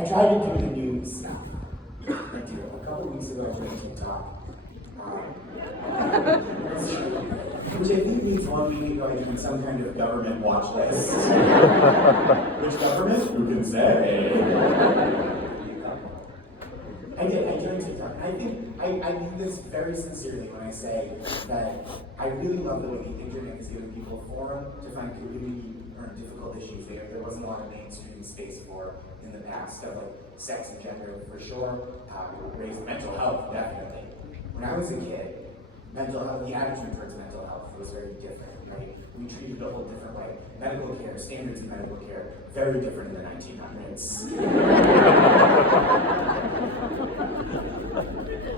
I tried to do the new stuff. I do. A couple weeks ago, I joined TikTok. Which I think means 1 week ago I joined some kind of government watch list. Which government? Who can say? I joined TikTok. And I think I mean this very sincerely when I say that I really love the way the internet is giving people a forum to find community or difficult issues there wasn't a lot of mainstream space for in the past. Stuff like sex and gender for sure, race, mental health definitely. When I was a kid, mental health, the attitude towards mental health was very different, right? We treated it a whole different way. Medical care, standards of medical care, very different in the 1900s.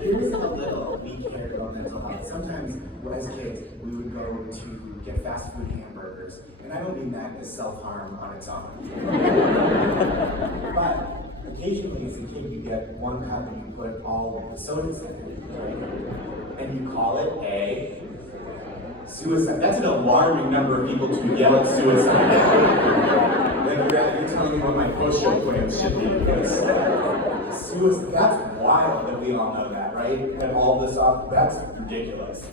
Here's how little we cared about mental health. Sometimes, as kids, we would go to get fast food hamburgers, and I don't mean that as self-harm on its own. But occasionally, as a kid, you get one cup and you put all the sodas in it, right? And you call it a suicide. That's an alarming number of people to yell at suicide. You're telling me what my post-show plans should be, because suicide, that's wild that we all know that, right? And all this off, that's ridiculous.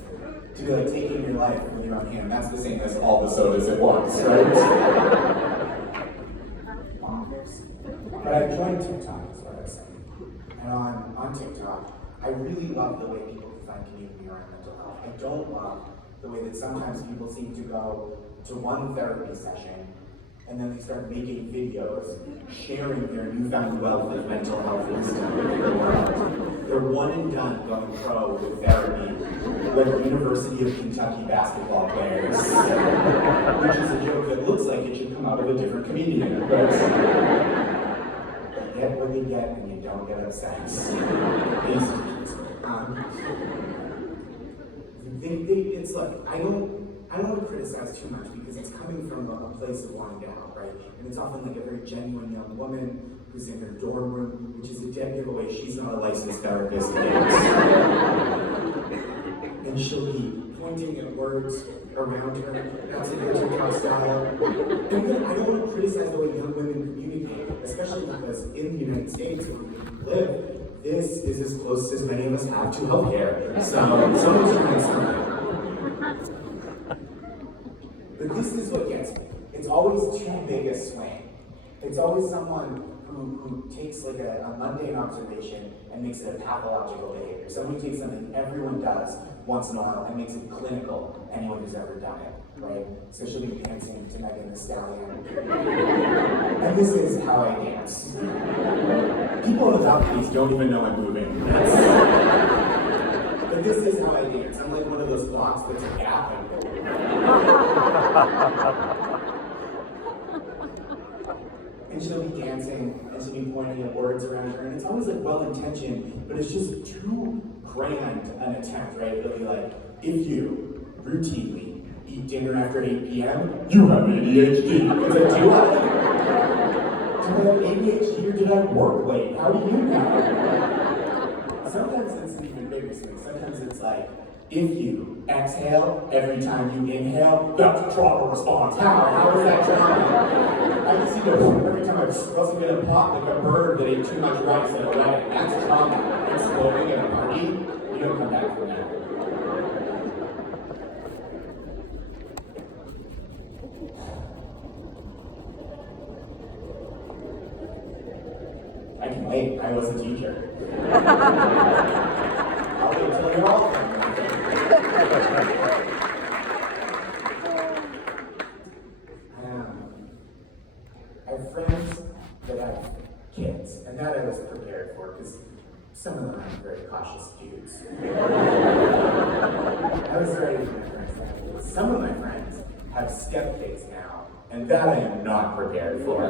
To be like taking your life with your own hand, that's the same as all the sodas at once, right? But I joined TikTok, is what I was saying. And on TikTok, I really love the way people find community around mental health. I don't love the way that sometimes people seem to go to one therapy session and then they start making videos sharing their newfound wealth of mental health wisdom with the world. They're one and done going pro with therapy, like University of Kentucky basketball players, which is a joke that looks like it should come out of a different comedian. But get what you get and you don't get upset. It's like, I don't want to criticize too much because it's coming from a place of wanting to help, right? And it's often like a very genuine young woman who's in her dorm room, which is a dead giveaway. She's not a licensed therapist. And she'll be pointing at words around her. That's in her TikTok style. And then I don't want to criticize the way young women communicate, especially because in the United States, where we live, this is as close as many of us have to healthcare. So someone's trying something. But this is what gets me. It's always too big a swing. It's always someone who takes like a mundane observation and makes it a pathological behavior. Someone who takes something everyone does once in a while and makes it clinical, anyone who's ever done it, right? So she'll be dancing to Megan Thee Stallion. And this is how I dance. People in the balconies don't even know I'm moving. But this is how I dance. I'm like one of those blocks that's a gap. And she'll be dancing, and she'll be pointing at words around her, and it's always like well-intentioned, but it's just too grand an attempt, right? It'll be like, if you routinely eat dinner after 8 p.m., you have ADHD. It's like, do I have ADHD or did I work late? How do you know? Sometimes it's an even bigger thing. Sometimes it's like, if you exhale every time you inhale, that's a trauma response. How is that trauma? I can see every time I'm supposed to get a pop like a bird that ate too much rice at a wedding. That's trauma. Exploding at a party, you don't come back from that. I can wait. I was a teacher. I'll wait until you're all done. I have friends that have kids, and that I was prepared for because some of them are very cautious dudes. I was ready for my friends to have kids. Some of my friends have stepkids now, and that I am not prepared for.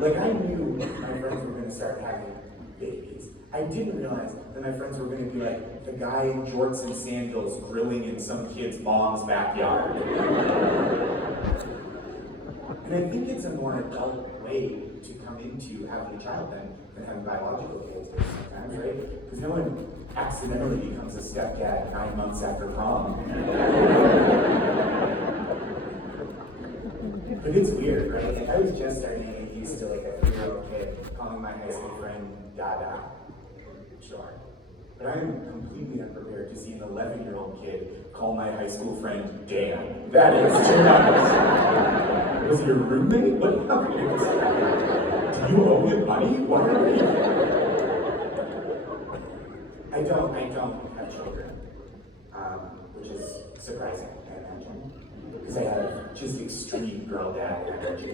Like, I knew my friends were going to start having babies. I didn't realize that my friends were going to be like the guy in jorts and sandals grilling in some kid's mom's backyard. And I think it's a more adult way to come into having a child than having biological kids sometimes, right? Because no one accidentally becomes a stepdad 9 months after prom. But it's weird, right? Like, I was just starting to get used to like a 3-year-old kid calling my high school friend Dada. Sure. But I'm completely unprepared to see an 11-year-old kid call my high school friend Dan. That is too much. Was he your roommate? What happened? Do you owe him money? Why are we? I don't have children, which is surprising, I imagine, because I have just extreme girl dad energy.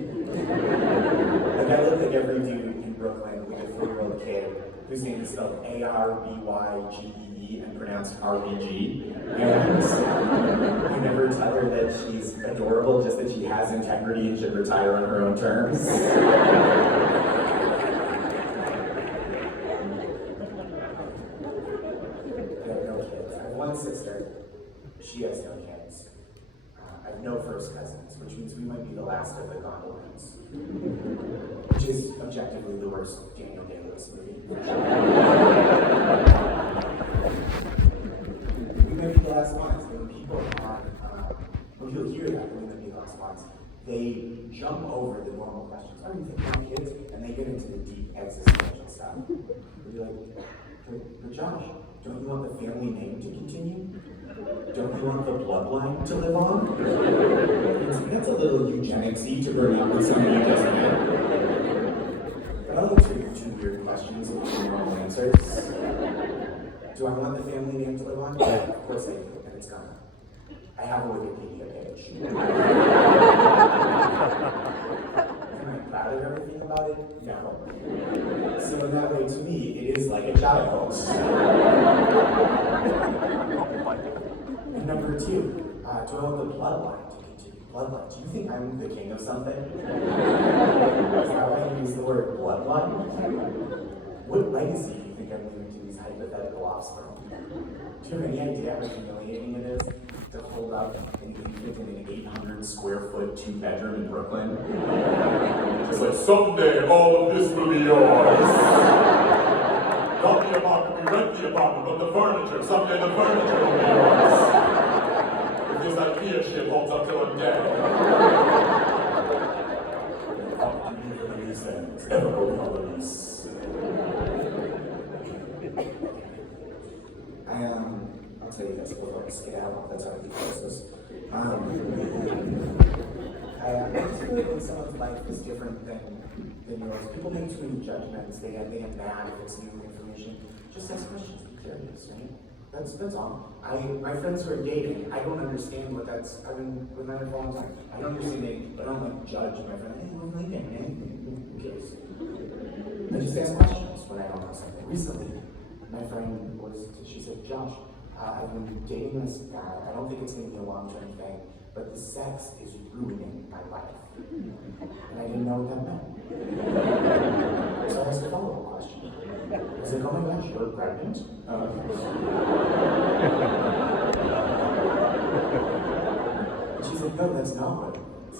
Like, I look like every dude in Brooklyn with a 4-year-old kid whose name is spelled Arbygee and pronounced RBG. And I never tell her that she's adorable, just that she has integrity and should retire on her own terms. One sister, she has no kids. I have no first cousins, which means we might be the last of the Gondolins, which is objectively the worst Daniel Day-Lewis movie. We might be the last ones. When people when people hear that, we might be the last ones, they jump over the normal questions. Oh, you think you have kids? And they get into the deep existential stuff. They'll be like, but Josh, don't you want the family name to continue? Don't you want the bloodline to live on? That's a little eugenics-y to bring up with somebody who doesn't know. But I'll answer your 2 weird questions with 2 normal answers. Do I want the family name to live on? Yeah, of course I do, and it's gonna. I have a Wikipedia page. Am I proud of everything about it? No. So in that way, to me, it is like a child. And number 2, do I want the bloodline to continue? Bloodline. Do you think I'm the king of something? Is that why you use the word bloodline? What legacy do you think I'm leaving to these hypothetical offspring? Do you have any idea how humiliating it is to hold up an infant in an 800 square foot 2-bedroom in Brooklyn? It's like, someday all of this will be yours. Not the apartment, we rent the apartment, but the furniture, someday the furniture will be yours. If this IKEA shit holds up till I'm dead. Up to you for these things, never go colonies. I'll tell you this before I skedaddle, that's how I close this. I just feel like when someone's life is different than yours, people make too many judgments, they get mad if it's new information. Just ask questions, be curious, right? That's all. My friends who are dating, I don't understand what that's, I've been with my friend for a long time. I don't understand dating, but I don't like judge my friend. Hey, what are you thinking, man? Who cares? I just ask questions when I don't know something. Recently, my friend she said, Josh, I've been dating this guy. I don't think it's going to be a long-term thing, but the sex is ruining my life. And I didn't know what that meant. So I asked a follow-up question. I was like, oh my gosh, you're pregnant? And she's like, no, that's not what it means.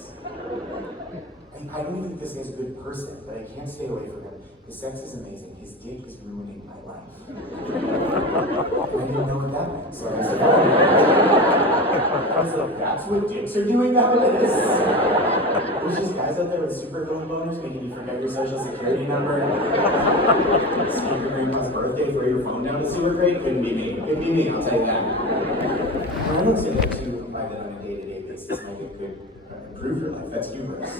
And I don't even think this guy's a good person, but I can't stay away from him. His sex is amazing. His dick is ruining my life. I didn't know what that meant. So I said, I was like, that's what dicks are doing nowadays? There's just guys out there with super villain boners making you forget your social security number. Skip your grandpa's birthday, throw your phone down to sewer grade. Couldn't be me. Couldn't be me, I'll tell you that. And I don't say that to imply that on a day-to-day basis like it could improve your life. That's humorous.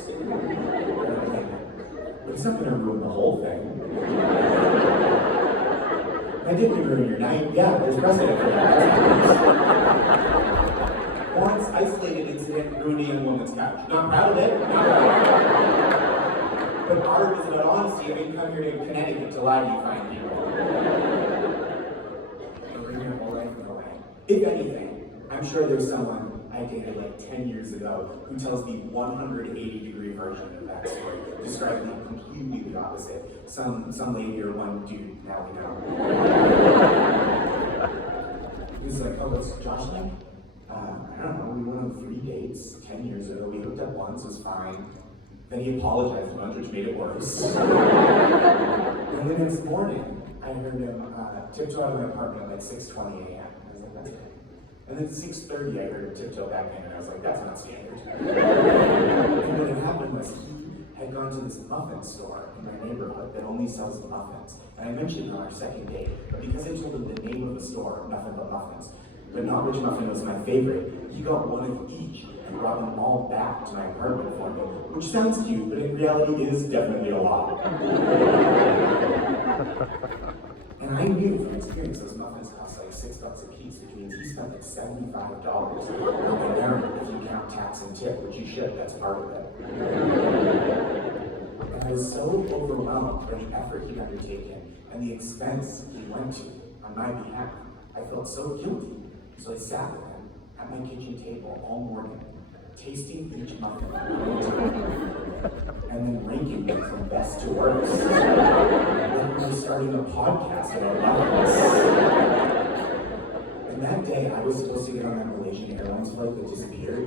But it's not going to ruin the whole thing. My dick could ruin your night. Yeah, there's precedent for that. Once isolated incident ruined a young woman's couch. Not proud of it. But art is about honesty. I didn't come here to Connecticut to lie to you fine people. Don't bring your whole life in the way. If anything, I'm sure there's someone I dated like 10 years ago who tells the 180-degree version of that story, describing it completely the opposite. Some lady or one dude, now we know. He was like, oh, what's Josh like? I don't know, we went on 3 dates 10 years ago. We hooked up once, it was fine. Then he apologized a bunch, which made it worse. And the next morning, I heard him tiptoe out of my apartment at like 6:20 a.m. I was like, that's okay. And then at 6:30, I heard him tiptoe back in, and I was like, that's not standard. And what had happened was he had gone to this muffin store in my neighborhood that only sells muffins. And I mentioned it on our second date, but because I told him the name of the store, Nothing But Muffins, but not which muffin was my favorite, he got one of each and brought them all back to my apartment for me, which sounds cute, but in reality is definitely a lot. And I knew from experience those muffins cost like $6 a piece, which means he spent like $75 on there if you count tax and tip, which you should, that's part of it. And I was so overwhelmed by the effort he'd undertaken and the expense he went to on my behalf. I felt so guilty. So I sat with him at my kitchen table all morning, tasting each muffin and then ranking them from best to worst. Like we were starting a podcast about muffins. And that day, I was supposed to get on that Malaysian Airlines flight that disappeared.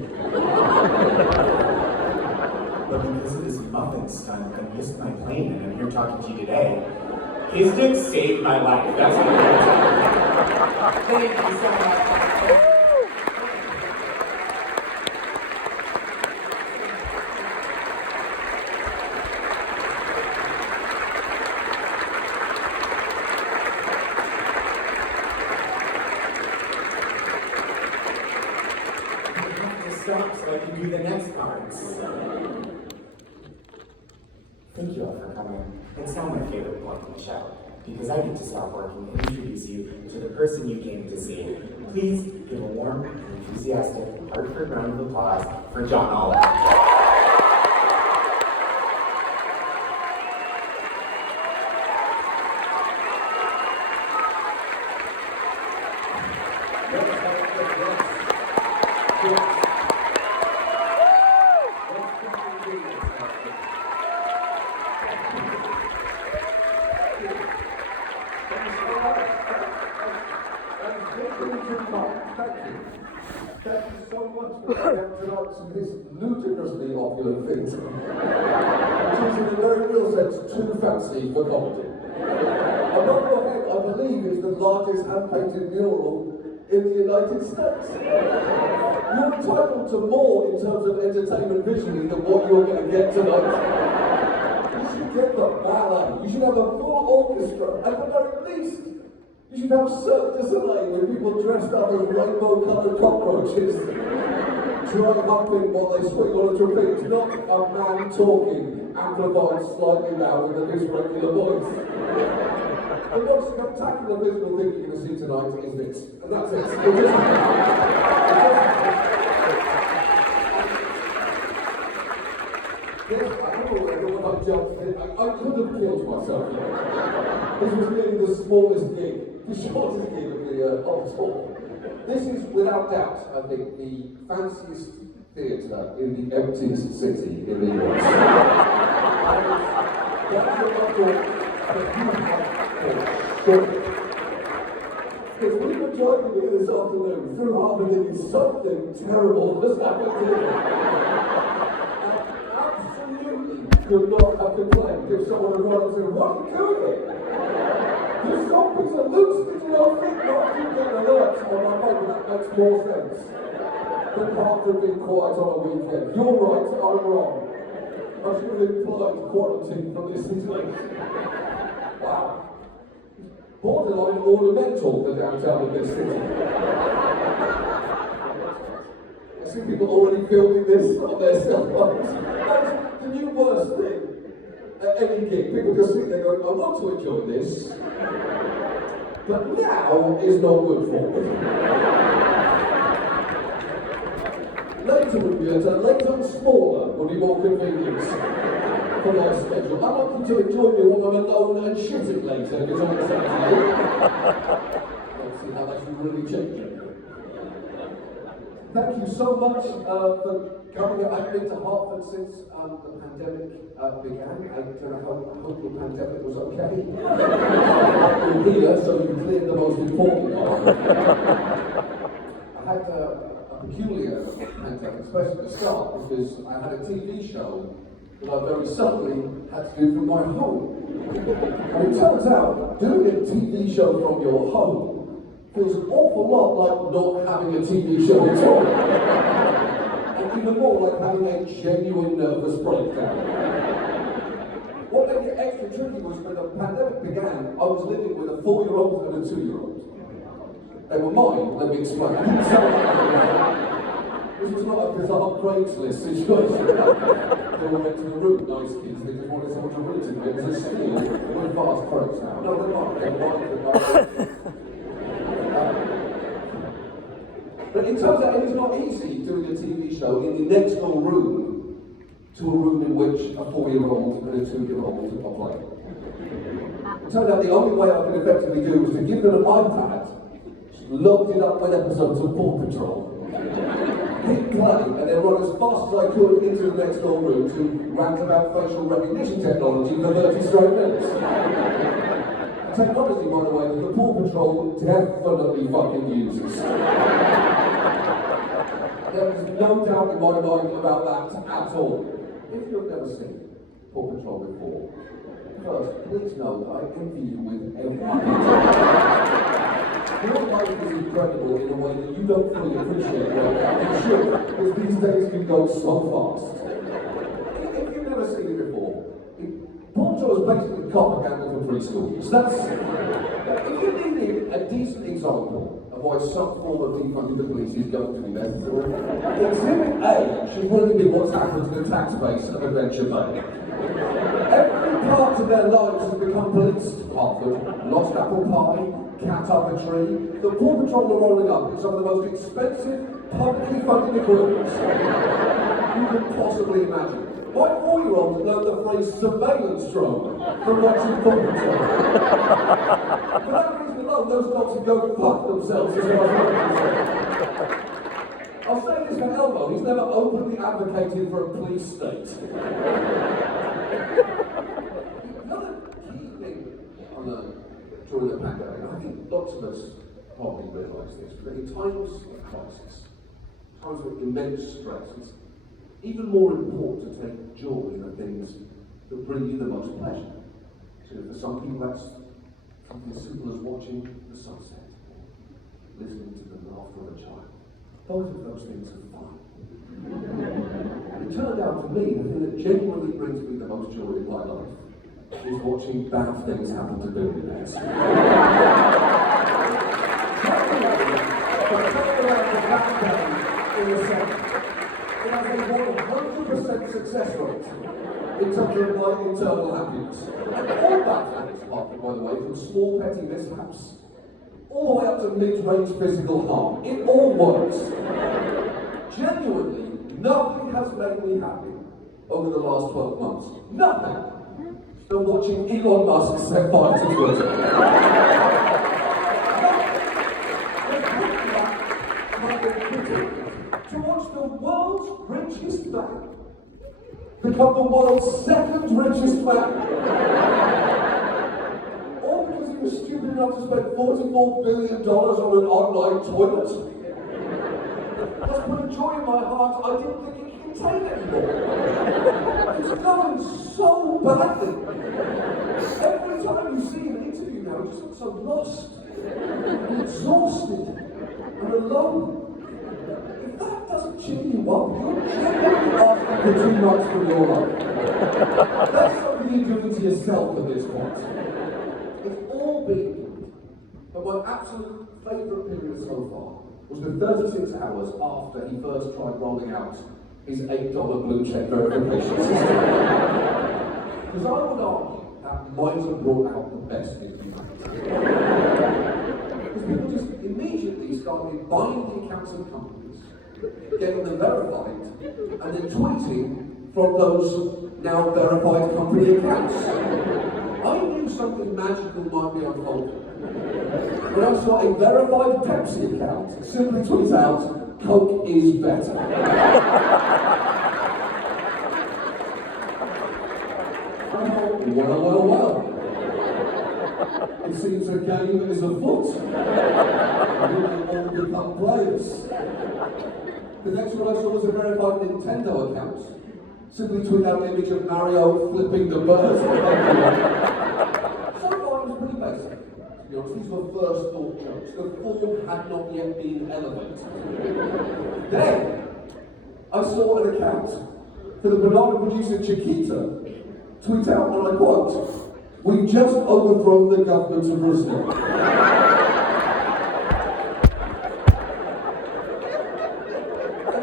But because of this muffin stunt, I missed my plane, and I'm here talking to you today. His dick saved my life. That's what I'm going to tell you. Thank you so much. Stop so I can do the next parts. Thank you all for coming. It's now my favorite point in the show, because I get to stop working and introduce you to the person you came to see. Please give a warm and enthusiastic, heartfelt round of applause for John Oliver. Thank you so much for coming tonight to this ludicrously popular theatre, which is in a very real sense too fancy for comedy. Above your head, I believe, is the largest hand-painted mural in the United States. You're entitled to more in terms of entertainment visually than what you're going to get tonight. You should get the ballet, you should have a full orchestra, and at the very least, you should have Cirque du Soleil with people dressed up as rainbow-coloured cockroaches, dry humping while they swing on a trapeze, not a man talking, amplified slightly loud with a dysregular voice. The most spectacular visual thing you're going to see tonight is this, and that's it. Yes, I don't know whether I jumped in. I could have killed myself. This was nearly the smallest gig, the shortest gig of the whole tour. This is, without doubt, I think, the fanciest theatre in the emptiest city in the US. That's the record that you have for sure. Because we were driving here this afternoon through Harmony, something terrible has happened here. Could not have complained if someone had run and said, what are you doing here? This song is a loose, did you not think not to get an alert on my phone? That makes more sense than after being quiet on a weekend. You're right, I'm wrong. I should have implied quarantine from this situation. Wow. Borderline ornamental, the downtown of this city. I see people already filming this on their cell phones. The new worst thing at any gig, people just sit there going, I want to enjoy this, but now is not good for me. Later would be better, later and smaller would be more convenient for my schedule. I want you to enjoy me when I'm alone and shitting later, because I'm Saturday. Let's see how that's really changing. Thank you so much for coming. I've been to Hartford since the pandemic began. I hope the pandemic was okay. You're here, so you cleared the most important one. I had a peculiar pandemic, especially at the start, because I had a TV show that I very suddenly had to do from my home. And it turns out, doing a TV show from your home feels an awful lot like not having a TV show at all. And even more like having a genuine nervous breakdown. What made it extra tricky was when the pandemic began, I was living with a 4-year-old and a 2-year-old. They were mine, let me explain. This was not a bizarre Craigslist situation. They all went to the room, nice kids, they just wanted someone to read to them. It was a steal with fast approach now. No, they're not. But it turns out it is not easy doing a TV show in the next door room to a room in which a 4-year-old and a 2-year-old are playing. It turned out the only way I could effectively do was to give them an iPad, load it up with episodes of Paw Patrol, hit play, and then run as fast as I could into the next door room to rant about facial recognition technology for 30 straight minutes. Technology, by the way, that the Paw Patrol definitely fucking uses. There is no doubt in my mind about that at all. If you've never seen Paw Patrol before, first, please know that I envy you with everything. Your life is incredible in a way that you don't fully appreciate right now. You should, because these days can go so fast. If you've never seen it before, Paw Patrol is basically propaganda for preschoolers. That's. If you need a decent example of why some form of defunding the police is going to be necessary, Exhibit A should really be what's happened to the tax base of Adventure Bay. Every part of their lives has become policed. Hartford, lost apple pie, cat up a tree. The Paw Patrol are rolling up in some of the most expensive, publicly funded equipment you can possibly imagine. My 4-year-old learned the phrase surveillance drone from watching Paw Patrol. For that reason alone, those dogs can go fuck themselves as far as I'm concerned. I'll say this for Elmo, he's never openly advocated for a police state. The other key thing I learned during the pandemic, I think lots of us probably realise this, but in times of crisis, times of immense stress, it's even more important to take joy in the things that bring you the most pleasure. So for some people that's something as simple as watching the sunset, or listening to the laughter of a child. Both of those things are fun. It turned out to me, the thing that genuinely brings me the most joy in my life is watching bad things happen to billionaires. It has a 100% success rate in terms of my internal happiness. And all bad things, by the way, from small petty mishaps all the way up to mid-range physical harm. It all works. Genuinely, nothing has made me happy over the last 12 months. Nothing. Than watching Elon Musk set fire to Twitter. To watch the world's richest man become the world's second richest man. All because he was stupid enough to spend $44 billion on an online toilet. That's put a joy in my heart I didn't think it could contain anymore. It's going so badly. Every time you see an interview now, you just look so lost, and exhausted, and alone. If that doesn't cheer you up, you're genuinely asking for too much from your life. That's something you're doing to yourself at this point. It's all been good, but my absolute favourite period so far was the 36 hours after he first tried rolling out his $8 blue check verification system. Because I would argue that might have brought out the best in humanity. Because people just immediately started buying the accounts of companies, getting them verified, and then tweeting from those now verified company accounts. I knew something magical might be unfolding when I saw a verified Pepsi account simply tweet out, "Coke is better." Well. It seems a game is afoot. We may all become players. The next one I saw was a verified Nintendo account. Simply tweet out an image of Mario flipping the bird. So far it was pretty basic. You know, these were first thought jokes. The form had not yet been elevated. Then, I saw an account for the banana producer Chiquita tweet out, and I quote, "We've just overthrown the government of Brazil." And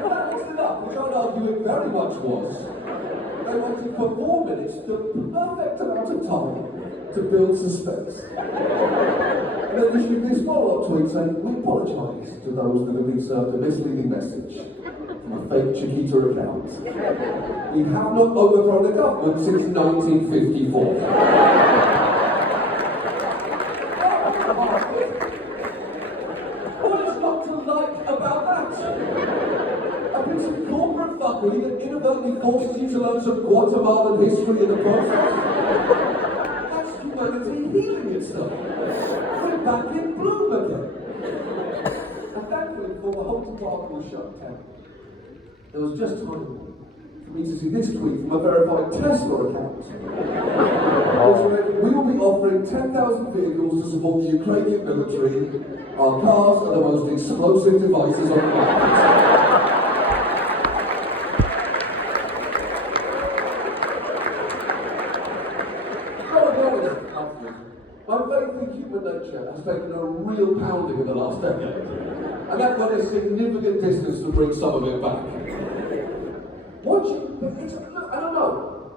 that mixed it up, which I'd argue it very much was. They waited for 4 minutes, the perfect amount of time to build suspense. And then issued this follow-up tweet saying, "We apologise to those that have been served a misleading message from a fake Chiquita account. We have not overthrown the government since 1954. What is not to like about that? A piece of corporate fuckery that inadvertently forces you to learn some Guatemalan history in the process? That's humanity healing itself. We're back in bloom again." And thankfully, before the whole department was shut down, there was just time for me to see this tweet from a verified Tesla account. Which read, "We will be offering 10,000 vehicles to support the Ukrainian military. Our cars are the most explosive devices on the market." My faith in human nature has taken a real pounding in the last decade, and that went a significant distance to bring some of it back.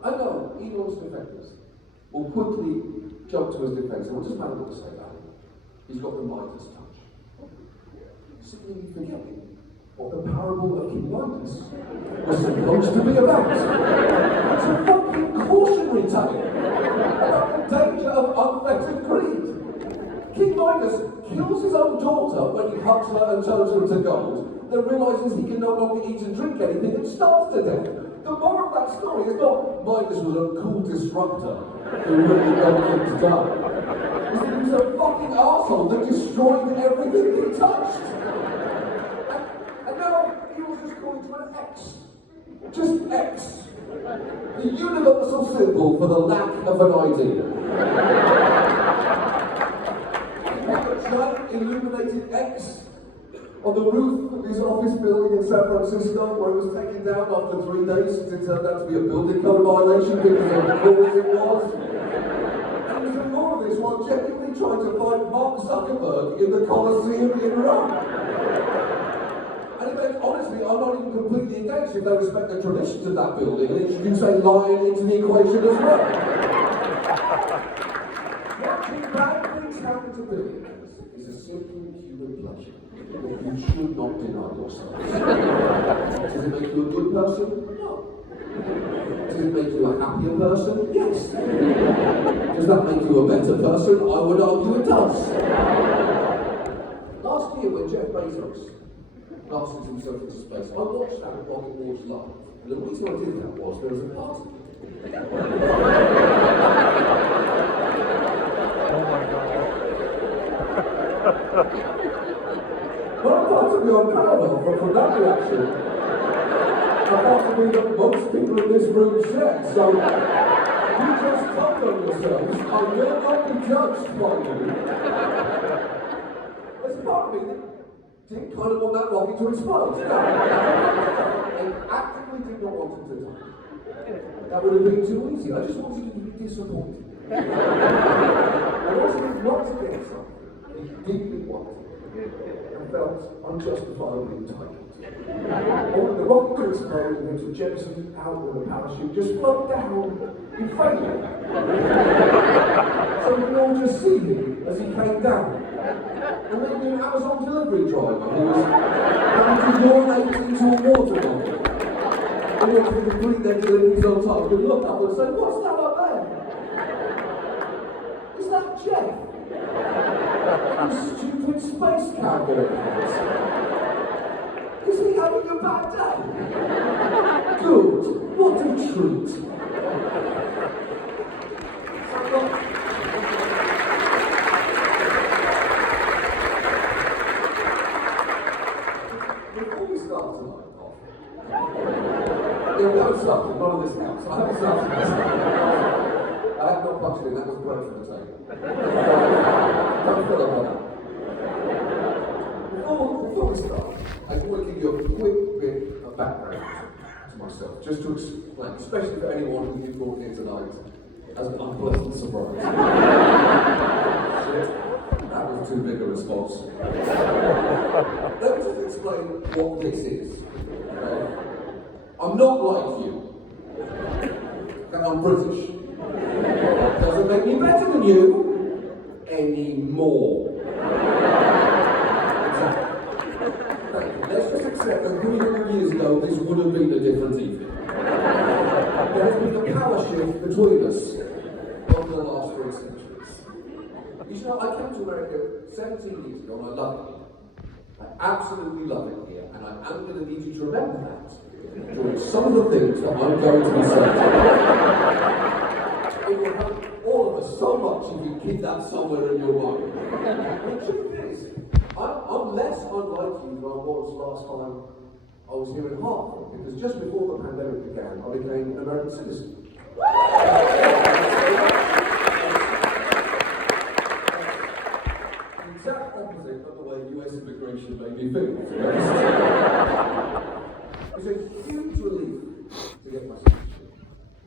I know, Elon's defenders will quickly jump to his defense, and we'll just manage to say that. He's got the Midas touch. Simply forgetting what the parable of King Midas was supposed to be about. It's a fucking cautionary tale about the danger of unfettered greed. King Midas kills his own daughter when he hugs her and turns her to gold, then realises he can no longer eat and drink anything and starves to death. The moral of that story is not Midas was a cool disruptor who really got things done. It's that he was a fucking arsehole that destroyed everything he touched. And now he was just calling to an X. Just X. The universal symbol for the lack of an idea. A giant illuminated X on the roof of his office building in San Francisco, where it was taken down after 3 days since it turned out to be a building code violation because of how cool it was. And he was doing all of this while genuinely trying to find Mark Zuckerberg in the Colosseum in Rome. And in fact, honestly, I'm not even completely engaged if they respect the traditions of that building and introduce a lion into the equation as well. Watching bad things happen to billionaires is a simple human pleasure that you should not deny yourself. Does it make you a good person? No. Does it make you a happier person? Yes. Does that make you a better person? I would argue it does. Last year when Jeff Bezos blasted himself into space, I watched that rocket launch live. And the reason I did that was there was a party. Well, I'm possibly on parallel from that reaction. And possibly that most people in this room share. So, you just comment on yourselves. I will not be judged by you. There's a part of me that didn't kind of want that rocket to explode. No. I actively did not want it to die. That would have been too easy. I just wanted you to be disappointed. I wanted it not to get something. He deeply wanted. And felt unjustifiably entitled. Or the rocket to explode and then to jettison out with a parachute, just float down in failure. So we can all just see him as he came down. And maybe an Amazon delivery driver who was having to urinate into a water bottle. And he had to complete their deliveries on time. He'd look up and say, "What's that up there? Is that Jeff? You stupid space cowboy. Is he having a bad day? Good. What a treat." Before we start tonight, we haven't started, none of this counts. I haven't started. I have not punched in, that was bread from the table. don't feel like that. Before we start, I just want to give you a quick bit of background to myself, just to explain, especially for anyone who you brought here tonight as an unpleasant surprise. Shit, that was too big a response. Let me just explain what this is. Okay? I'm not like you. Okay, I'm British. Doesn't make me better than you anymore. Exactly. Let's just accept that 300 years ago this would have been a different evening. There has been a power shift between us over the last 3 centuries. You know, I came to America 17 years ago and I love it. I absolutely love it here, and I am going to need you to remember that during some of the things that I'm going to be saying. It will help all of us so much if you keep that somewhere in your mind. The truth is, I'm less unlike you than I was last time I was here in Hartford, because just before the pandemic began, I became an American citizen. The exact opposite of the way US immigration made me feel. It's a huge relief to get my citizenship.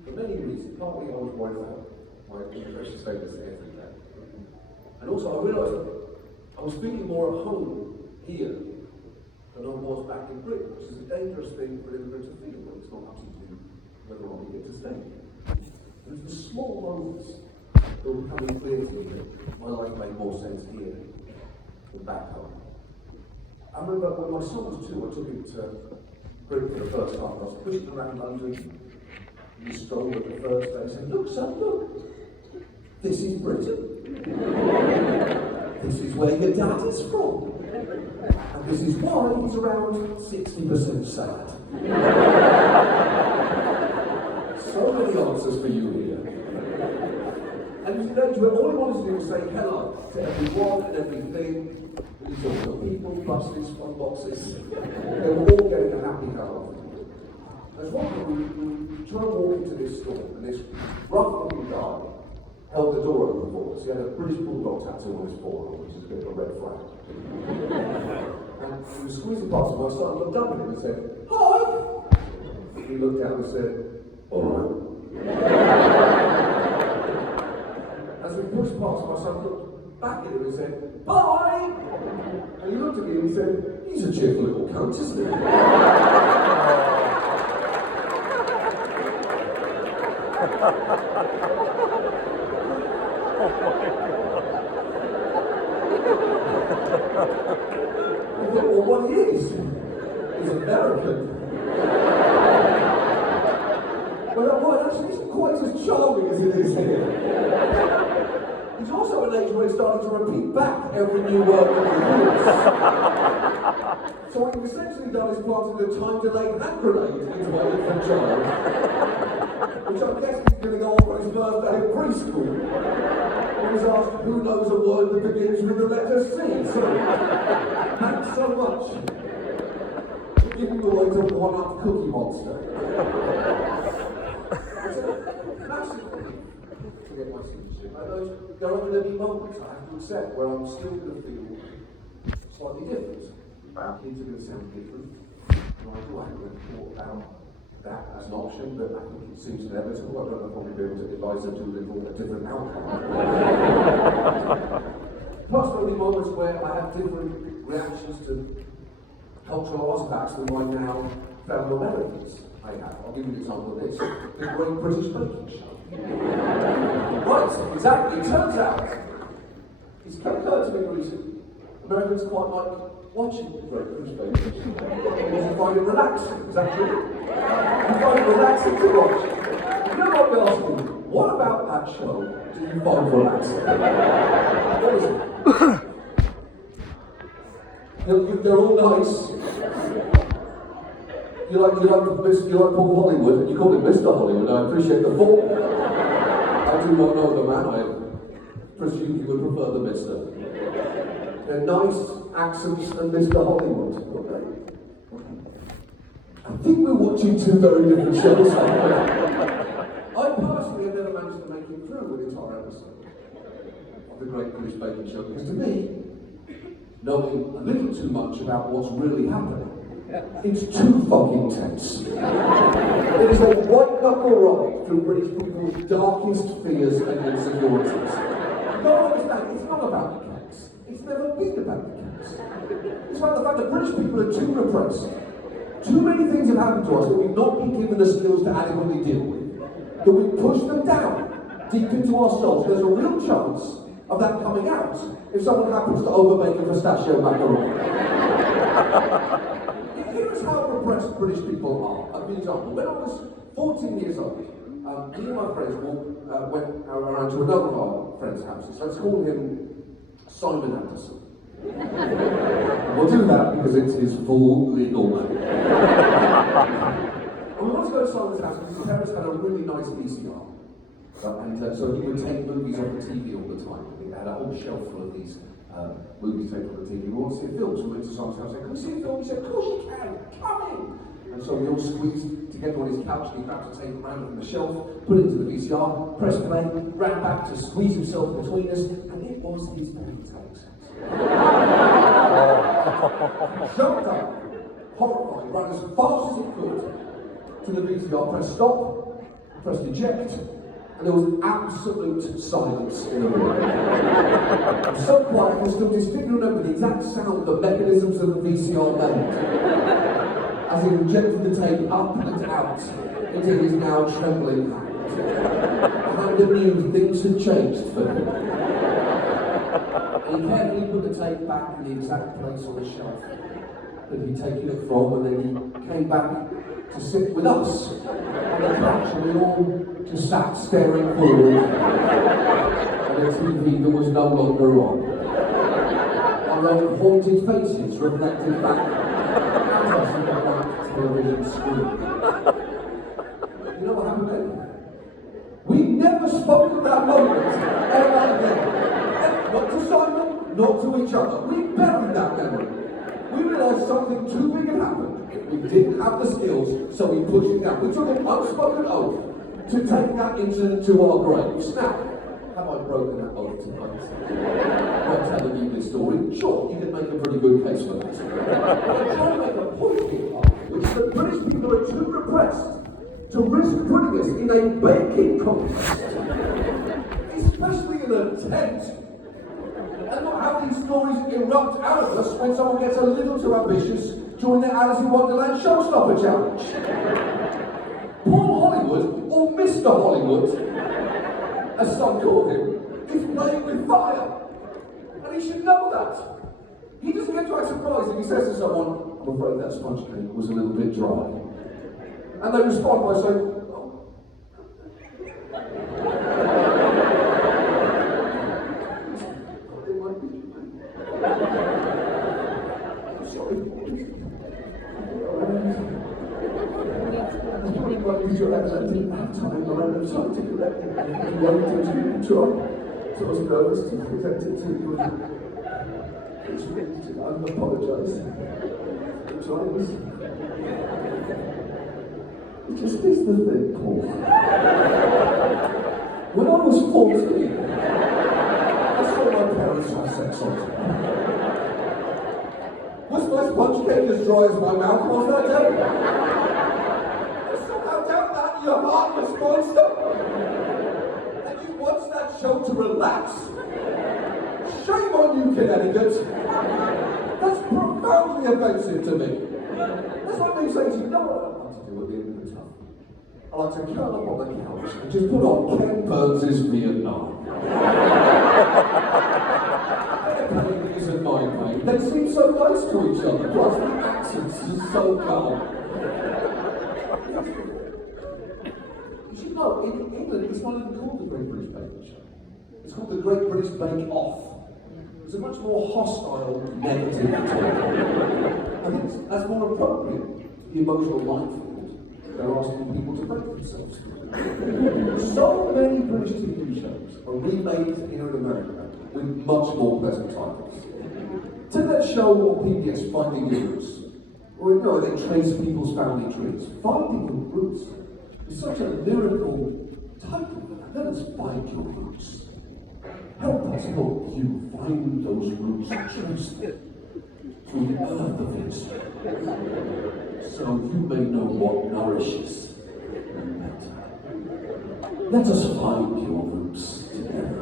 For many reasons. Partly I was worried about my immigration status every day. And also I realised that I was feeling more at home here than I was back in Britain, which is a dangerous thing for an immigrant to feel when it's not up to you whether or not you get to stay here. And it's the small moments that were becoming clear to me that my life made more sense here than back home. I remember when my son was 2, I took him to Britain for the first time. I was pushing around London. He strolled at the first day and said, "Look, son, look. This is Britain. This is where your dad is from. And this is why he's around 60% sad." So many answers for you here. And you know, all he wanted to do was say hello to everyone and everything. We talked to people, buses, phone boxes. They were all getting a happy hello. There's one thing, we tried to walk into this store, and this rough-looking guy held the door open for us. He had a British Bulldog tattoo on his forearm, which is a bit of a red flag. And he was squeezing past him. My son looked up at him and said, "Hi!" He looked down and said, "All right." As we pushed past, my son looked back at him and said, "Bye!" And he looked at me and he said, "He's a cheerful little cunt, isn't he?" Well, what he is American. But what actually isn't quite as charming as it is here. He's also an age where he's starting to repeat back every new word that he hears. So what he's essentially done is planted a time-delayed hand grenade into my infant child, which I'm guessing is going to go on for his birthday in preschool. He was asked, who knows a word that begins with the letter C? So, thanks so much for giving the way to one-up Cookie Monster. It's a massive relief to get my citizenship. There are going to be moments I have to accept where I'm still going to feel slightly different. Kids are going to sound different. And I do have to report about that as an option, but I think it seems inevitable. I don't know if I'll be able to advise them to live a different outcome. Plus, there will be moments where I have different reactions to cultural artifacts than my now fellow Americans I have. I'll give you an example of this. The Great British Baking Show. Right, exactly. It turns out, it's occurred to me recently, Americans quite like watching the Great British Baking Show. Because you find it relaxing. Is that true? You find it relaxing to watch. You know what we're asking? What about that show do you find relaxing? What is it? They're all nice. You like Paul Hollywood, and you call him Mr. Hollywood. I appreciate the thought. I do not know the man. I presume you would prefer the Mr. They're nice accents and Mr. Hollywood. Okay. I think we're watching two very different shows. I personally have never managed to make it through an entire episode. of the Great British Baking Show, because to me, knowing a little too much about what's really happening, it's too fucking tense. It is a white knuckle ride through British people's darkest fears and insecurities. No, understand, it's not about the cakes. It's never been about the cakes. It's about the fact that British people are too repressed. Too many things have happened to us that we've not been given the skills to adequately deal with. That we push them down deep into ourselves. There's a real chance of that coming out if someone happens to overbake a pistachio macaroni. Here's how repressed British people are. I'll give you an example. When I was 14 years old, me and my friends went around to another of our friends' houses. Let's call him Simon Anderson. We'll do that because it's his full legal name. And we wanted to go to Simon's house because his parents had a really nice VCR. And so he would take movies off the TV all the time. He had a whole shelf full of these movies taken off the TV. We wanted to see films. We went to Simon's house and said, "Can we see a film?" He said, "Of course you can, come in." And so we all squeezed together on his couch and he grabbed a tape around from the shelf, put it into the VCR, pressed play, ran back to squeeze himself between us, and it was his baby takes. Jumped up, horrified, ran as fast as he could to the VCR, pressed stop, pressed eject, and there was absolute silence in the room. So quiet, I can still distinctly remember the exact sound the mechanisms of the VCR made as he rejected the tape up and out into his now trembling hand. And I knew things had changed for him. He carefully put the tape back in the exact place on the shelf that he'd taken it from, and then he came back to sit with us on the couch, and we all just sat staring forward at a TV that was no longer on. Our own haunted faces reflected back at us in the black television screen. You know what happened then? We never spoke of that moment ever again. Not to Simon, not to each other. We buried that memory. We realised something too big had happened. We didn't have the skills, so we pushed it down. We took an unspoken oath to take that incident to our graves. Now, have I broken that oath tonight? By telling you this story? Sure, you can make a pretty good case for that. I'm trying to make a point here, which is that British people are too repressed to risk putting us in a baking contest, especially in a tent. And not have these stories erupt out of us when someone gets a little too ambitious during their Alice in Wonderland Showstopper Challenge. Paul Hollywood, or Mr. Hollywood, as some call him, is playing with fire. And he should know that. He doesn't get quite surprised if he says to someone, "I'm afraid that sponge cake was a little bit dry." And they respond by saying, I didn't have time, or I had time to correct it. I wanted to try. So I was nervous to present it to you. I apologise. Sometimes it just is the thing, Paul. When I was 14, I saw my parents have sex on TV. Was my sponge cake as dry as my mouth was that day? Your heartless monster! And you watch that show to relax? Shame on you, Connecticut! That's profoundly offensive to me. That's like me saying to you, know what I'd like to do at the end of the tunnel? I'd like to curl up on the couch and just put on Ken Burns' Vietnam. Their pain isn't my pain. They seem so nice to each other, plus the accents are so calm. No, in England, it's not even called the Great British Baking Show. It's called the Great British Bake Off. It's a much more hostile, negative term. I think that's more appropriate to the emotional minefield they're asking people to break themselves through. So many British TV shows are remade here in America with much more pleasant titles. Take that show on PBS, Finding Your Roots, or you know, they trace people's family trees. Finding Your Roots. It's such a lyrical title. Let us find your roots. Help has helped you find those roots and trace them through the earth of history, so you may know what nourishes you better. Let us find your roots together.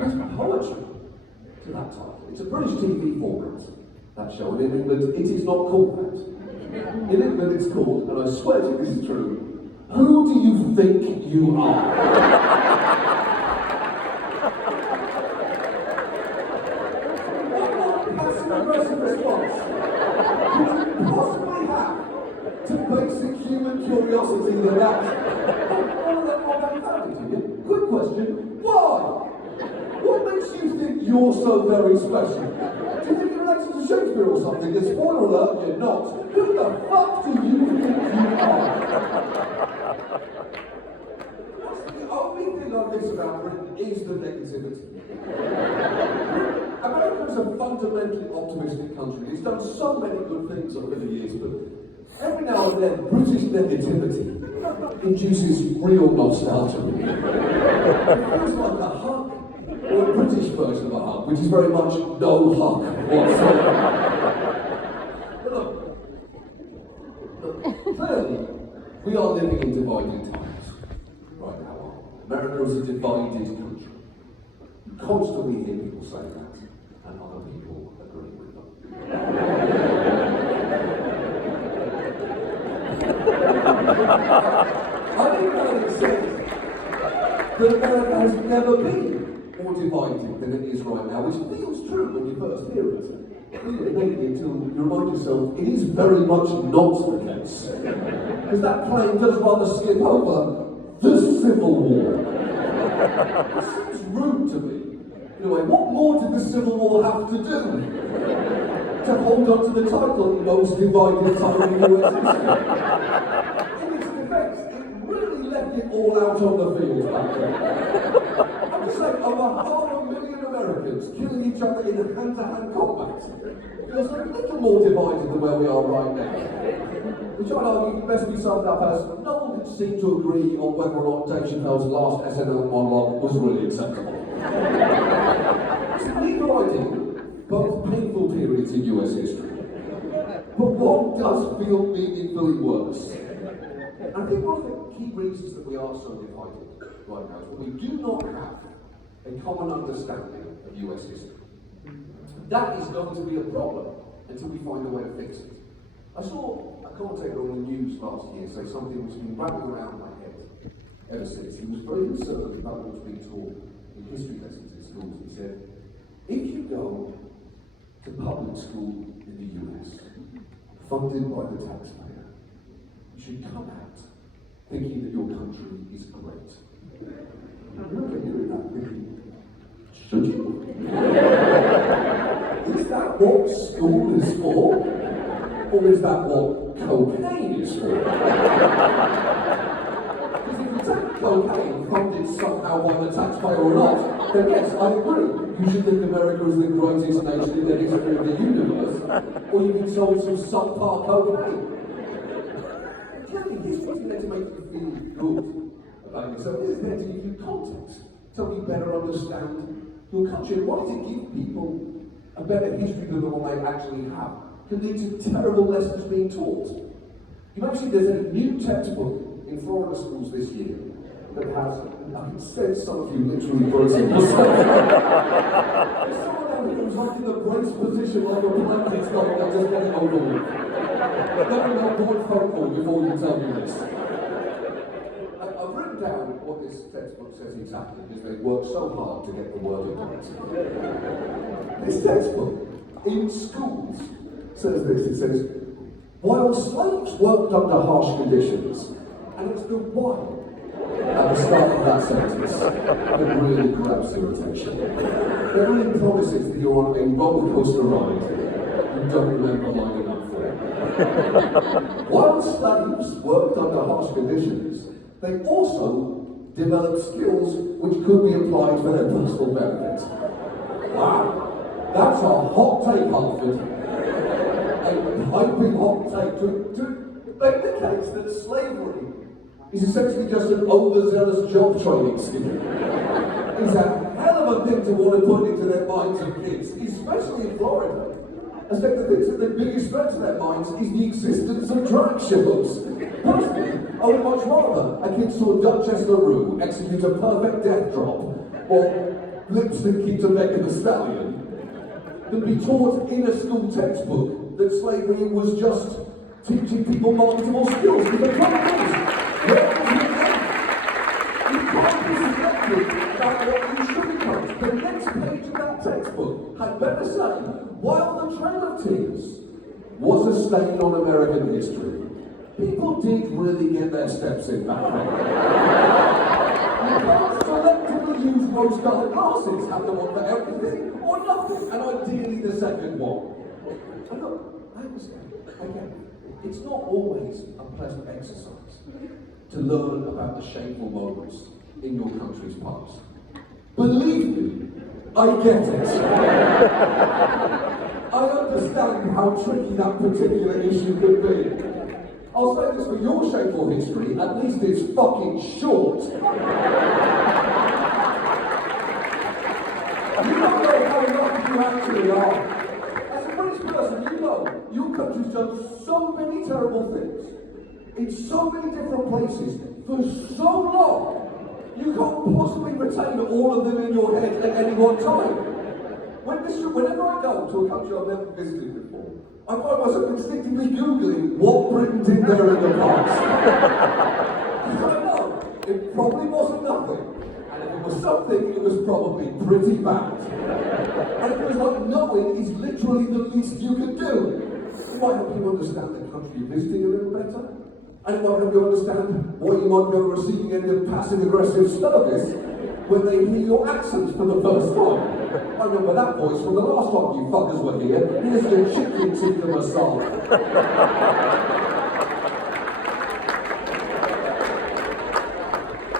It's poetry to that title. It's a British TV format, that show, and in England it is not called that. In England it's called, and I swear to you this is true, Who Do You Think You Are? Aggressive response you could possibly have to basic human curiosity than that. Good question. Why? What makes you think you're so very special? Do you think you're related to Shakespeare or something? And spoiler alert, you're not. Who the fuck do you think you are? That's the only thing I miss about Britain is the negativity. America is a fundamentally optimistic country. It's done so many good things over the years, but every now and then, British negativity induces real nostalgia. It feels like a hug, or a British version of a hug, which is very much no hug whatsoever. But look, clearly, we are living in divided times right now. America is a divided country. You constantly hear people say that. And other people agree with them. I think that it says that America has never been more divided than it is right now, which feels true when you first hear it. Maybe until you remind yourself it is very much not the case. Because that plane does rather skip over the Civil War. It seems rude to me. Anyway, what more did the Civil War have to do to hold on to the title most divided time in US history? In its defense, it really left it all out on the field back then. I'm just saying, over 500,000 Americans killing each other in hand-to-hand combat feels a little more divided than where we are right now. Which I'd argue can best be summed up as no one could seem to agree on whether or not Dave Chappelle's last SNL monologue was really acceptable. So neither I do both painful periods in US history. But what does feel meaningfully worse? I think one of the key reasons that we are so divided right now is that we do not have a common understanding of US history. That is going to be a problem until we find a way to fix it. I saw a commentator on the news last year say something which has been rattling around my head ever since. He was very concerned about what was being taught in history lessons in schools. He said, if you go to public school in the US, funded by the taxpayer, you should come out thinking that your country is great. I remember hearing that thinking, should you? Is that what school is for? Or is that what cocaine is for? Because if you take cocaine funded somehow by the taxpayer or not, then yes, I agree. You should think America is the greatest nation in the history of the universe, or you can sold some subpar cocaine. Clearly, history is meant to make you feel good about yourself. It is meant to give you context, to help you better understand your country. And why does it give people a better history than the one they actually have? Can lead to terrible lessons being taught. You know, actually, there's a new textbook in Florida schools this year that has, I can sense some of you literally bracing yourself. There's someone out here who's like in the brace position like a planet like they're just getting over with. Let me make one phone call before you tell me this. I've written down what this textbook says exactly because they worked so hard to get the wording right. This textbook, in schools, says this, it says, while slaves worked under harsh conditions, and it's the while at the start of that sentence that really grabs your attention. It really promises that you're on a roller coaster ride you don't remember lining up for. While slaves worked under harsh conditions, they also developed skills which could be applied for their personal benefit. Wow, that's a hot take, Hartford. A piping hot take to make the case that slavery is essentially just an overzealous job training scheme. It's a hell of a thing to want to put into their minds of kids, especially in Florida. I think the things that the biggest threat to their minds is the existence of drag shows. Personally, I would much rather a kid saw Duchess LaRue execute a perfect death drop or lip syncing to Megan Thee Stallion than be taught in a school textbook that slavery was just teaching people marketable skills. Because the problem is, where is it now? You can't be selected about what you should become. The next page of that textbook had better say, while the Trail of Tears was a stain on American history, people did really get their steps in back then. You can't selectively use rose-colored glasses, have them on for everything or nothing, and ideally the second one. And look, I understand. Again, it's not always a pleasant exercise to learn about the shameful moments in your country's past. Believe me, I get it. I understand how tricky that particular issue could be. I'll say this for your shameful history, at least it's fucking short. You don't know how lucky you actually are. As a British person, you know your country's done so many terrible things in so many different places for so long. You can't possibly retain all of them in your head at any one time. Whenever I go to a country I've never visited before, I find myself instinctively Googling what Britain did there in the past. Because I know it probably wasn't nothing. And if it was something, it was probably pretty bad. And it was like knowing is literally the least you could do. It might help you understand the country you're visiting a little better. And it might help you understand why you might be on the receiving end of passive-aggressive service when they hear your accent for the first time. I remember that voice from the last time you fuckers were here. Here's your chicken tikka masala.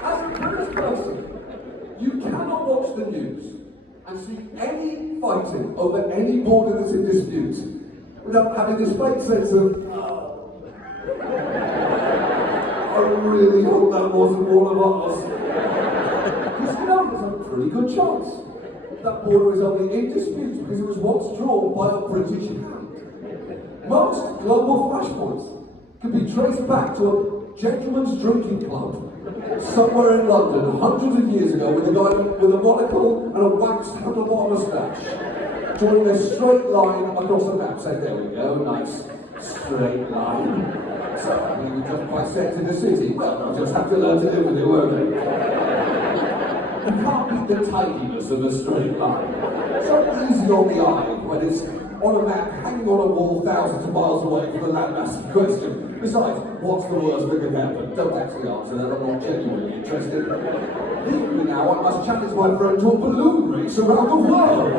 As a British person, you cannot watch the news and see any fighting over any border that's in dispute without having this faint sense of, I really hope that wasn't one of us. Because you know, there's a pretty good chance that border is only in dispute because it was once drawn by a British hand. Most global flashpoints can be traced back to a gentleman's drinking club somewhere in London hundreds of years ago with a guy with a monocle and a waxed handlebar moustache drawing a straight line across the map. Say, there we go, nice straight line. So we would just bisect in the city. Well, we'll just have to learn to live with it, won't we? You can't beat the tidiness of a straight line. So easy on the eye when it's on a map hanging on a wall thousands of miles away from the landmass in question. Besides, what's the worst that could happen? Don't actually answer that, I'm not genuinely interested. Leave me now, I must challenge my friend to a balloon race around the world.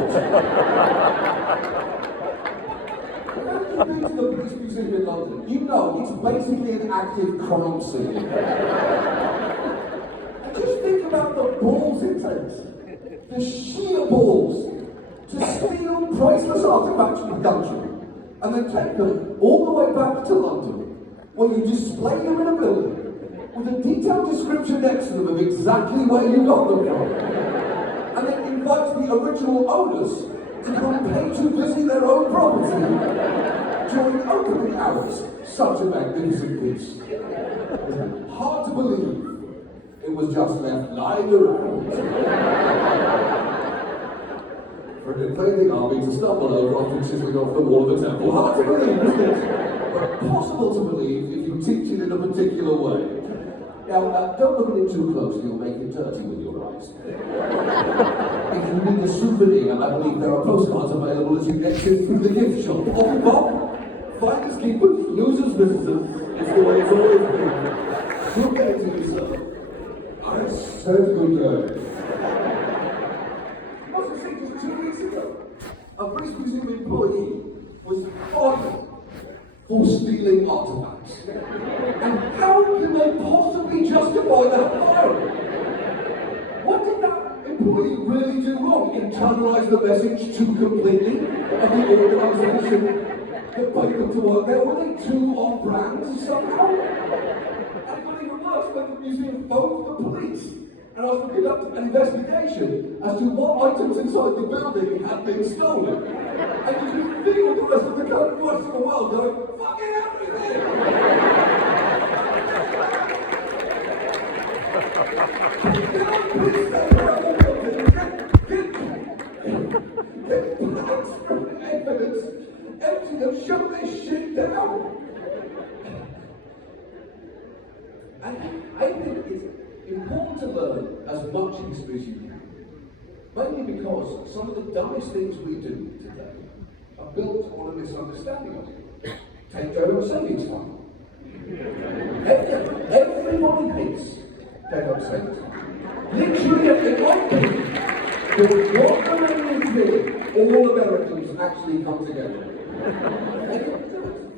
If you've been to the British Museum in London, you know it's basically an active crime scene. Just think about the balls it takes, the sheer balls, to steal priceless artifacts from the country and then take them all the way back to London, where you display them in a building with a detailed description next to them of exactly where you got them from, and then invite the original owners to come pay to visit their own property during opening hours. Such a magnificent piece. Hard to believe it was just left lying around for an invading army to stumble over after chiseling off the wall of the temple. Hard to believe, isn't it? But possible to believe if you teach it in a particular way. Now, don't look at it too closely, you'll make it dirty with your eyes. If you need a souvenir, I believe there are postcards available as you exit through the gift shop. Off Bob, finders keepers, losers visitors. It's the way it's always been. You'll get it to yourself. I said good day. You must have seen just 2 weeks ago, a British Museum employee was fired for stealing artifacts. And how can they possibly justify that firing? What did that employee really do wrong? Internalise the message too completely of the organisation that paid them to work there? Were they too on brand somehow? And even worse, when the museum phoned the police and and I was to conduct an investigation as to what items inside the building had been stolen. And you can feel the rest of the world going, fucking out with it! Please stay around the building. Get bags from evidence. Empty them, shut this shit down. And I think it's important to learn as much history as you can. Mainly because some of the dumbest things we do today are built on a misunderstanding of it. Take daylight savings time. Everybody hates daylight savings time. Literally, in my opinion, there was one American thing all Americans actually come together.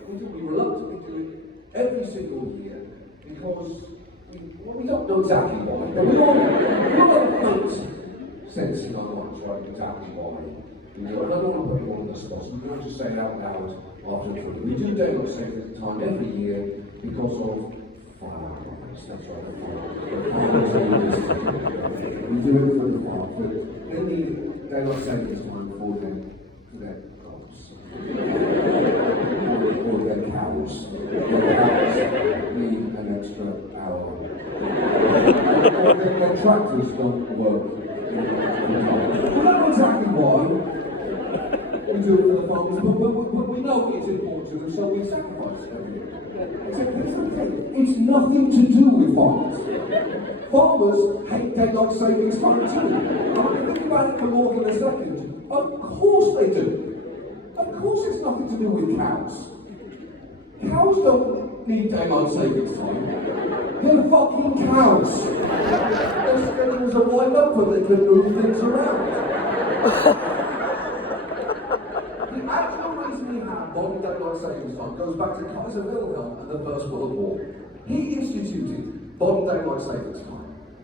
We reluctantly do it every single year because we don't know exactly why, but we all have faint sense in our minds, right, exactly why. I don't want to put you on the spot, so we don't just say it out loud after the film. We do daylight savings time every year because of firearms. That's right, we do it for the farm, but they need daylight savings time for their crops. or their cows. Need an extra hour. Or their tractors don't work. We don't know exactly why. We do it for the farmers, but we know it's important to them, so we sacrifice every year. It's nothing to do with farmers. Farmers hate daylight savings time too. I'm going to think about it for more than a second. Of course they do. Of course it's nothing to do with cows. Cows don't need daylight savings time. They're fucking cows. Their schedules are wide open, they can move things around. The actual reason we have modern daylight savings time goes back to Kaiser Wilhelm and the First World War. He instituted modern daylight savings time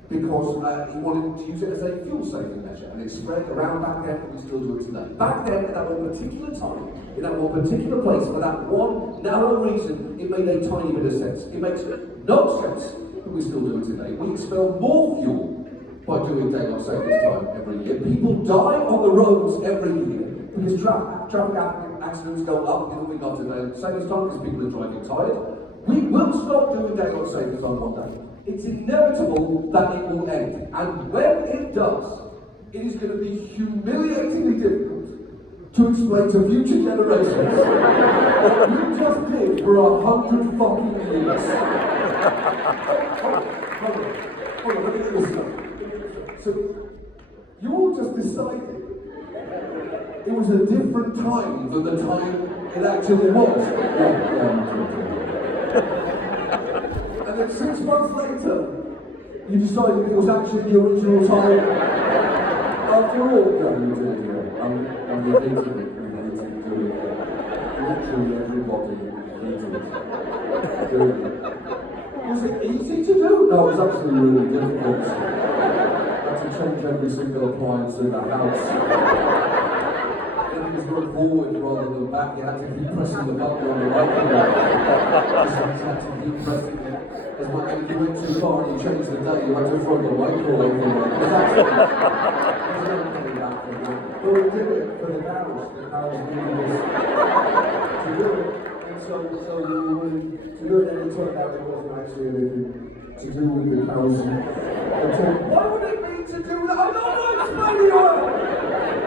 because he wanted to use it as a fuel saving measure, and it spread around back then, and we still do it today. Back then, at that one particular time, in that one particular place, for that one narrow reason, it made a tiny bit of sense. It makes no sense, but we still do it today. We expel more fuel by doing daylight savings time every year. People die on the roads every year because traffic accidents go up in the week after daylight savings time because people are driving tired. We will stop doing daylight savings time one day. It's inevitable that it will end. And when it does, it is going to be humiliatingly difficult to explain to future generations what you just did for 100 fucking years. Hold on, let me get this stuff. So, you all just decided it was a different time than the time it actually was. And then 6 months later, you decided it was actually the original time. After all, you did, yeah. And you hated it. Literally everybody hated it. Was it easy to do? No, it was actually really difficult. I had to change every single appliance in the house. It was going forward rather than back. You had to keep pressing the button on the microwave. You had to keep pressing it. As when you went too far and you changed the date, you had to throw the microwave away. But we did it for the cows. The cows needed us to do it. And so we wanted to do it, and it turned out it wasn't actually anything to do with the cows. And so, what would it mean to do that? I don't know, explain it all!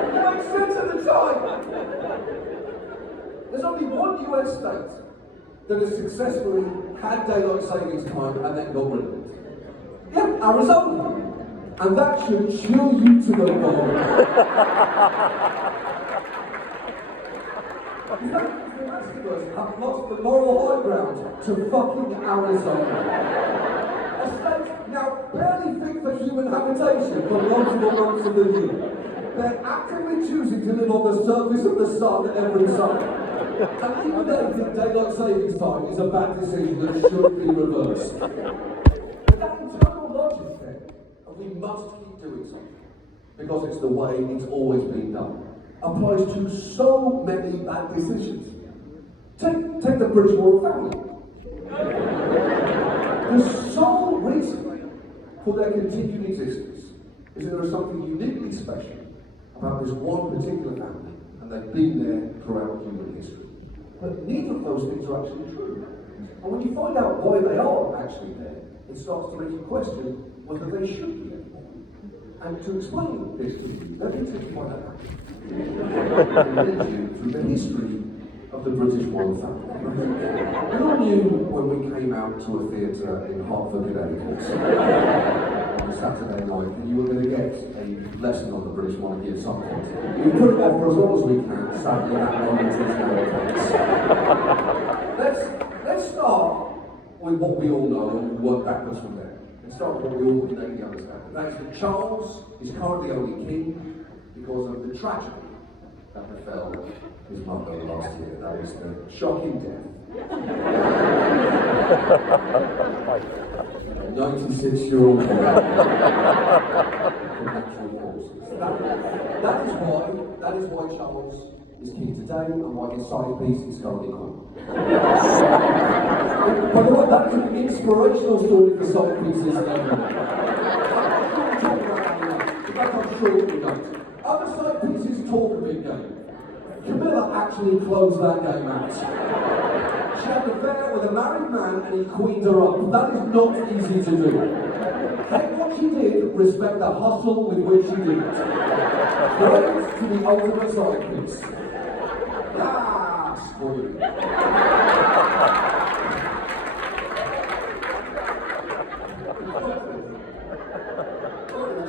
It makes sense at the time! There's only one US state that has successfully had daylight savings time and then got rid of it. Yeah, Arizona. And that should chill you to the bone. The rest of us have lost the moral high ground to fucking Arizona. A state now barely fit for human habitation for multiple months of the year. They're actively choosing to live on the surface of the sun every summer. And even they think daylight savings time is a bad decision that should be reversed. But that internal logic then, and we must keep doing something, because it's the way it's always been done, applies to so many bad decisions. Take the British royal family. The sole reason for their continued existence is that there is something uniquely special about this one particular family, and they've been there throughout human history. But neither of those things are actually true. And when you find out why they are actually there, it starts to make you question whether they should be anymore. And to explain this to you, let me take you by the hand and lead you through the history of the British royal family. We all knew when we came out to a theatre in Hartford, Connecticut, on a Saturday night, that you were going to get a lesson on the British monarchy at some point. We put it off for as long as we can. Sadly, that moment is now the case. Let's start with what we all know and work backwards from there. Let's start with what we all innately understand. That is that Charles is currently only king because of the tragedy that befell his mother last year. That is the shocking death. A 96-year-old man from natural causes. That is why Charles is king today and why his side piece is currently queen. But you know, that is an inspirational story for side pieces everywhere. I'm sure we don't. Other side pieces talk a big game. Camilla actually closed that game out. She had an affair with a married man and he queened her up. That is not easy to do. Take what she did, respect the hustle with which she did it. Praise to the ultimate side piece. Yes, boy.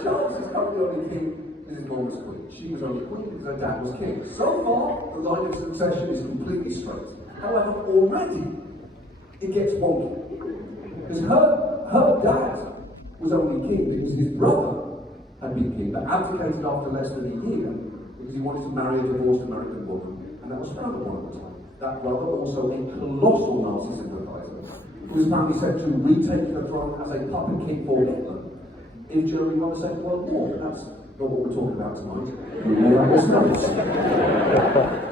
Charles is currently only king because his mom was queen. She was only queen because her dad was king. So far, the line of succession is completely straight. However, already it gets wonky. Because her dad was only king because his brother had been king, but abdicated after less than a year because he wanted to marry a divorced American woman, and that was found at one at the time. That brother, also a colossal Nazi sympathizer, who was apparently said to retake the throne as a puppet king for Hitler in during the Second World War. That's not what we're talking about tonight. That was nice.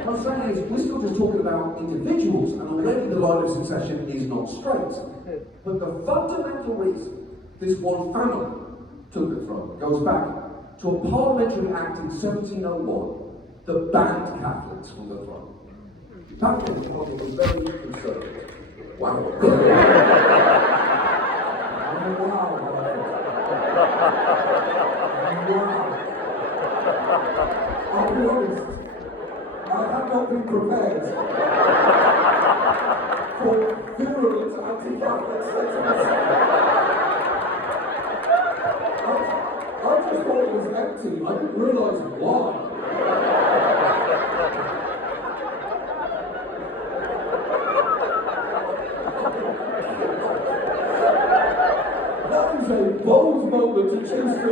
What I'm saying is, we're still just talking about individuals, and already the line of succession is not straight. But the fundamental reason this one family took the throne goes back to a parliamentary act in 1701 that banned Catholics from the throne. Back then, the Parliament was very conservative. Wow. I'll be honest, I have not been prepared for virulent anti-Catholic sentiments. I just thought it was empty. I didn't realise why. That is a bold moment to choose to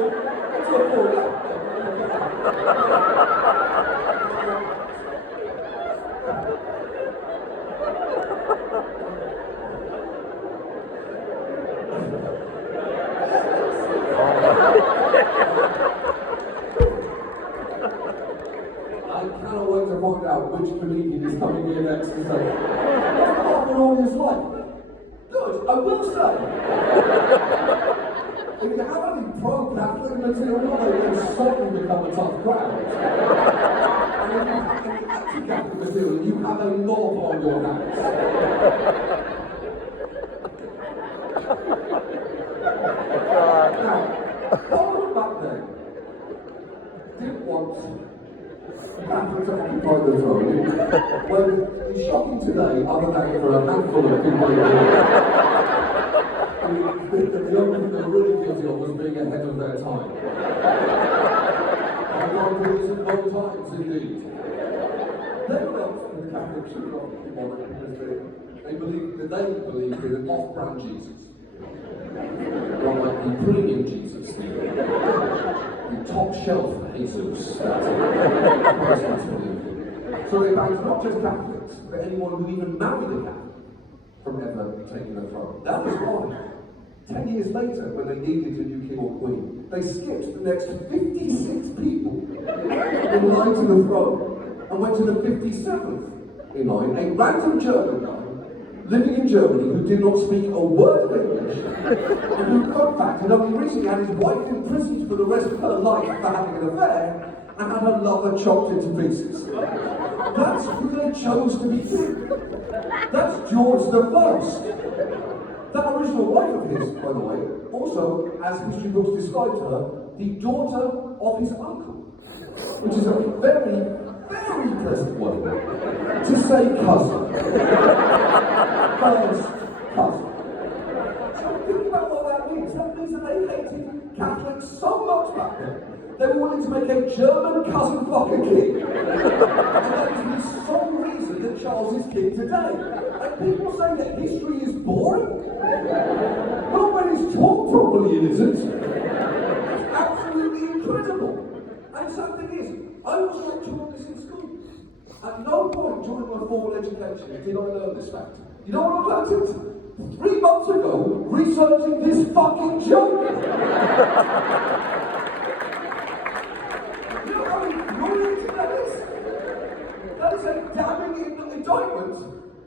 avoid. I cannot wait to find out which comedian is coming here next to say, what's the audience like? Good, I will say. If you have any pro-Catholic material, they can suddenly become a tough crowd. And if you have any anti-Catholic material, you have a mob on your hands. Now, Parliament back then didn't want Catholics to occupy the throne. Well, it's shocking today, other than for a handful of people. The only thing they were really guilty of was being ahead of their time. And God was in both times indeed. Nevertheless, the Catholics should not be bothered because they believed in an off-brand Jesus. Not like the premium Jesus, the top shelf Jesus. So they banned not just Catholics, but anyone who even married a Catholic from ever taking the throne. That was why 10 years later, when they needed a new king or queen, they skipped the next 56 people in line to the throne and went to the 57th in line, a random German guy living in Germany who did not speak a word of English British. Who, fun fact, had only recently had his wife imprisoned for the rest of her life for having an affair and had her lover chopped into pieces. That's who they chose to be king. That's George the First. That original wife of his, by the way, also, as history books described her, the daughter of his uncle, which is a very, very pleasant word to say cousin. First cousin. So think about what that means. That means that they hated Catholics so much back then, they were willing to make a German cousin fuck a king. And that is the sole reason that Charles is king today. And people say that history is boring. Not when it's taught properly, it isn't. It's absolutely incredible. And something is, I was not taught this in school. At no point during my formal education did I learn this fact. You know what I learned it? 3 months ago, researching this fucking joke. You know how infuriating that is? That is a damning indictment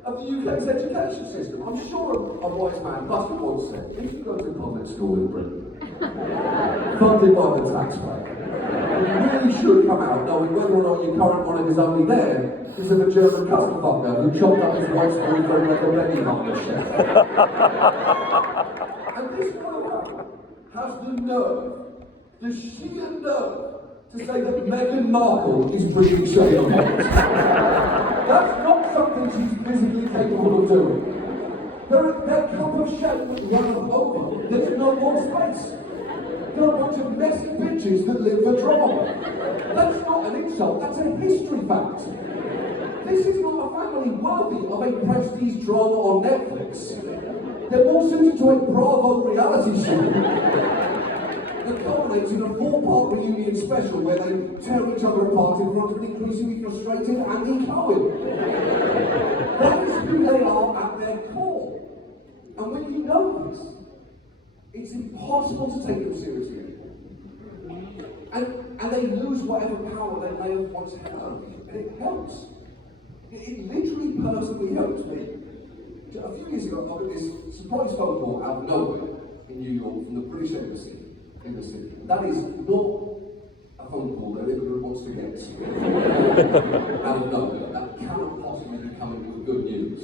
of the UK's education system. I'm sure a wise man must have once said, if you go to public school in Britain, funded by the taxpayer, you really should come out knowing whether or not your current one is only there because of a German cousin fucker who chopped up his wife's boyfriend like a Benny Hunter chef. And this motherfucker has the nerve, the sheer nerve, to say that Meghan Markle is bringing shade on Mort. That's not something she's physically capable of doing. Their cup of shame was run over. There's no more space. There are a bunch of messy bitches that live for drama. That's not an insult, that's a history fact. This is not a family worthy of a prestige drama on Netflix. They're more suited to a Bravo reality show that culminates in a 4-part reunion special where they tear each other apart in front of an increasingly frustrated Andy Cohen. That is who they are at their core. And when you know this, it's impossible to take them seriously anymore. And they lose whatever power they may have once held. And it helps. It literally personally helps me. A few years ago, I got this surprise phone call out of nowhere in New York from the British Embassy in the city. That is not a phone call that everyone wants to get out of nowhere. That cannot possibly be coming with good news.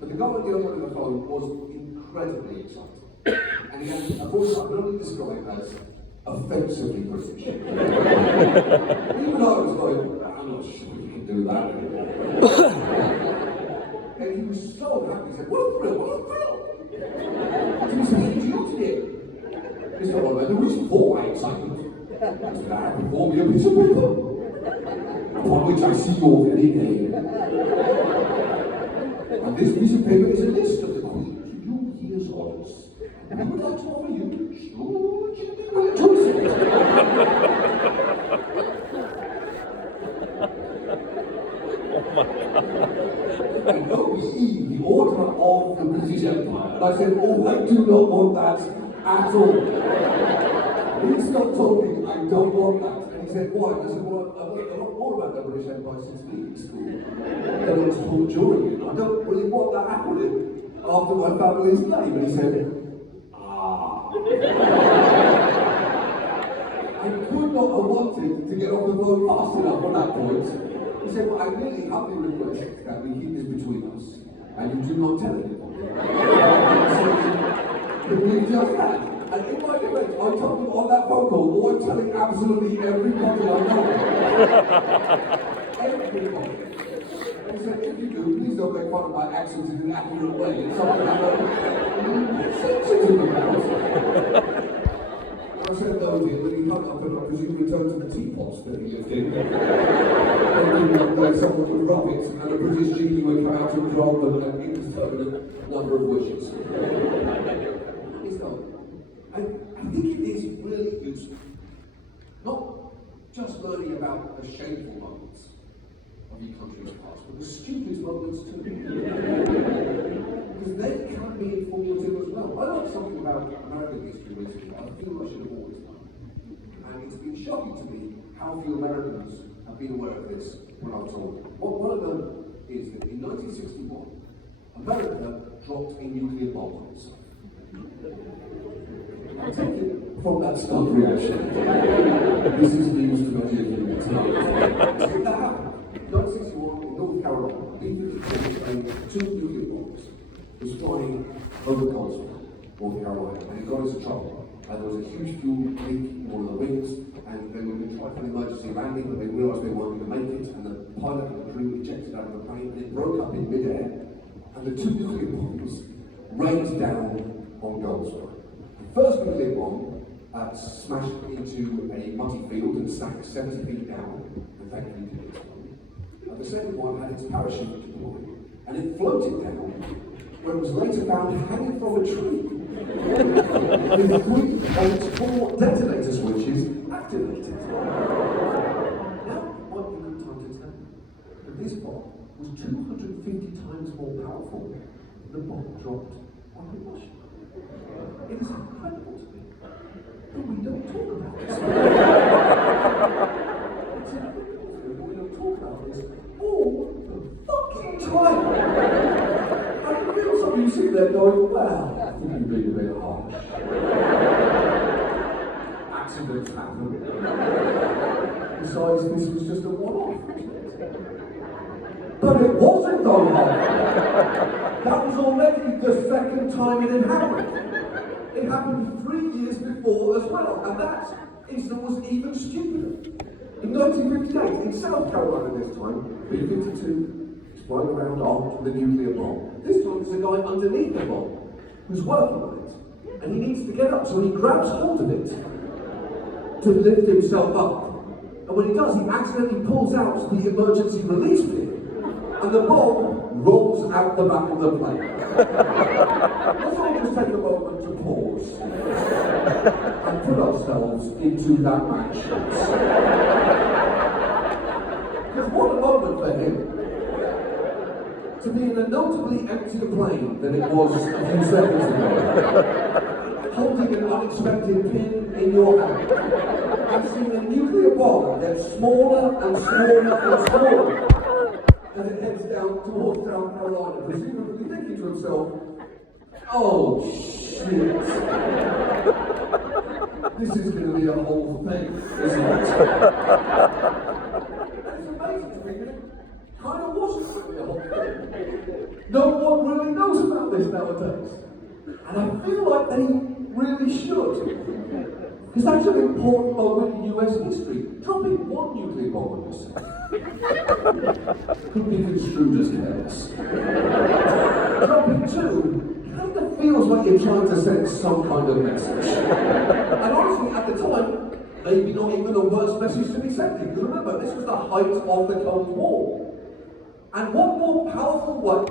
But the guy on the other end of the phone was incredibly excited. And he had a voice I can only describe as offensively British. Even though I was like, I'm not sure you can do that. And he was so happy. He said, what a thrill, what a thrill! And he said, did you today? He said, well, there is 4 excitement. I said, I have before me a piece of paper, upon which I see your very name. And this piece of paper is a list of the Queen's New Year's orders. I would like to offer you choices. And OBE, the Order of the British Empire. And I said, oh, I do not want that at all. He stopped talking, I don't want that. And he said, why? And I said, well, I've learned a lot more about the British Empire since leaving school than I was taught during it. I don't really want that acronym after my family's name. And he said, I could not have wanted to get off the phone fast enough on that point. He said, well, I really humbly request that we keep this between us, and you do not tell anyone. But we just had. And in my defense, I told him on that phone call, oh, I'm telling absolutely everybody I know. Everybody. He said, if you do, please don't make fun of my accent in an accurate way. It's something I'm sensitive about. I said, no, dear, when he hung up and I presume returned to the teapots that he lived in. Where someone would rub it and a British genie would come out and grant them an indeterminate number of wishes. It's not. I think it is really useful, not just learning about the shameful moments of your country's past, but the stupid moments too. Because they can be informative as well. I learned something about American history recently I feel I should have always known. And it's been shocking to me how few Americans have been aware of this when I've told them. What I learned is that in 1961, America dropped a nuclear bomb on itself. I take it from that stunned reaction. This is news to many of you. That happened. 1961 in North Carolina, B-52 two nuclear bombs was flying over Goldsmith, North Carolina, and it got into trouble. And there was a huge fuel leak in one of the wings, and they were going to try for an emergency landing, but they realised they weren't going to make it, and the pilot and the crew ejected out of the plane, and it broke up in mid-air, and the two nuclear bombs rained down on Goldsmith. The first nuclear bomb smashed into a muddy field and sank 70 feet down, and thankfully didn't explode. And the second one had its parachute deployed, and it floated down, where it was later found hanging from a tree, with 3 of its 4 detonator switches activated. Now, what you can understand that this bomb was 250 times more powerful than the bomb dropped on Hiroshima. It is incredible to me that we don't talk about this. It's incredible to me that we don't talk about this all the fucking time. I can feel some of you sitting there going, well, I think you've been a bit harsh. Accidents happen. Besides, this was just a one-off. But it wasn't though, that was already the second time it had happened. It happened 3 years before as well, and that incident was even stupider. In 1958, in South Carolina this time, B-52 is flying around armed with a nuclear bomb. This time there's a guy underneath the bomb who's working on it, and he needs to get up, so he grabs hold of it to lift himself up. And when he does, he accidentally pulls out the emergency release pin, and the bomb rolls out the back of the plane. Let's all just take a moment to pause and put ourselves into that man's shoes. Because what a moment for him to be in a notably emptier plane than it was a few seconds ago, holding an unexpected pin in your hand, and seeing a nuclear bomb get smaller and smaller and smaller as it heads down towards South Carolina, presumably thinking to himself, oh shit, this is going to be a whole thing, isn't it? And it's amazing to me that it kind of wasn't really a whole thing. No one really knows about this nowadays. And I feel like they really should. Because that's an important moment in US history. Dropping one nuclear bomb on yourself could be construed as careless. Dropping two kind of feels like you're trying to send some kind of message. And honestly, at the time, maybe not even a worse message to be sending. Because remember, this was the height of the Cold War. And what more powerful way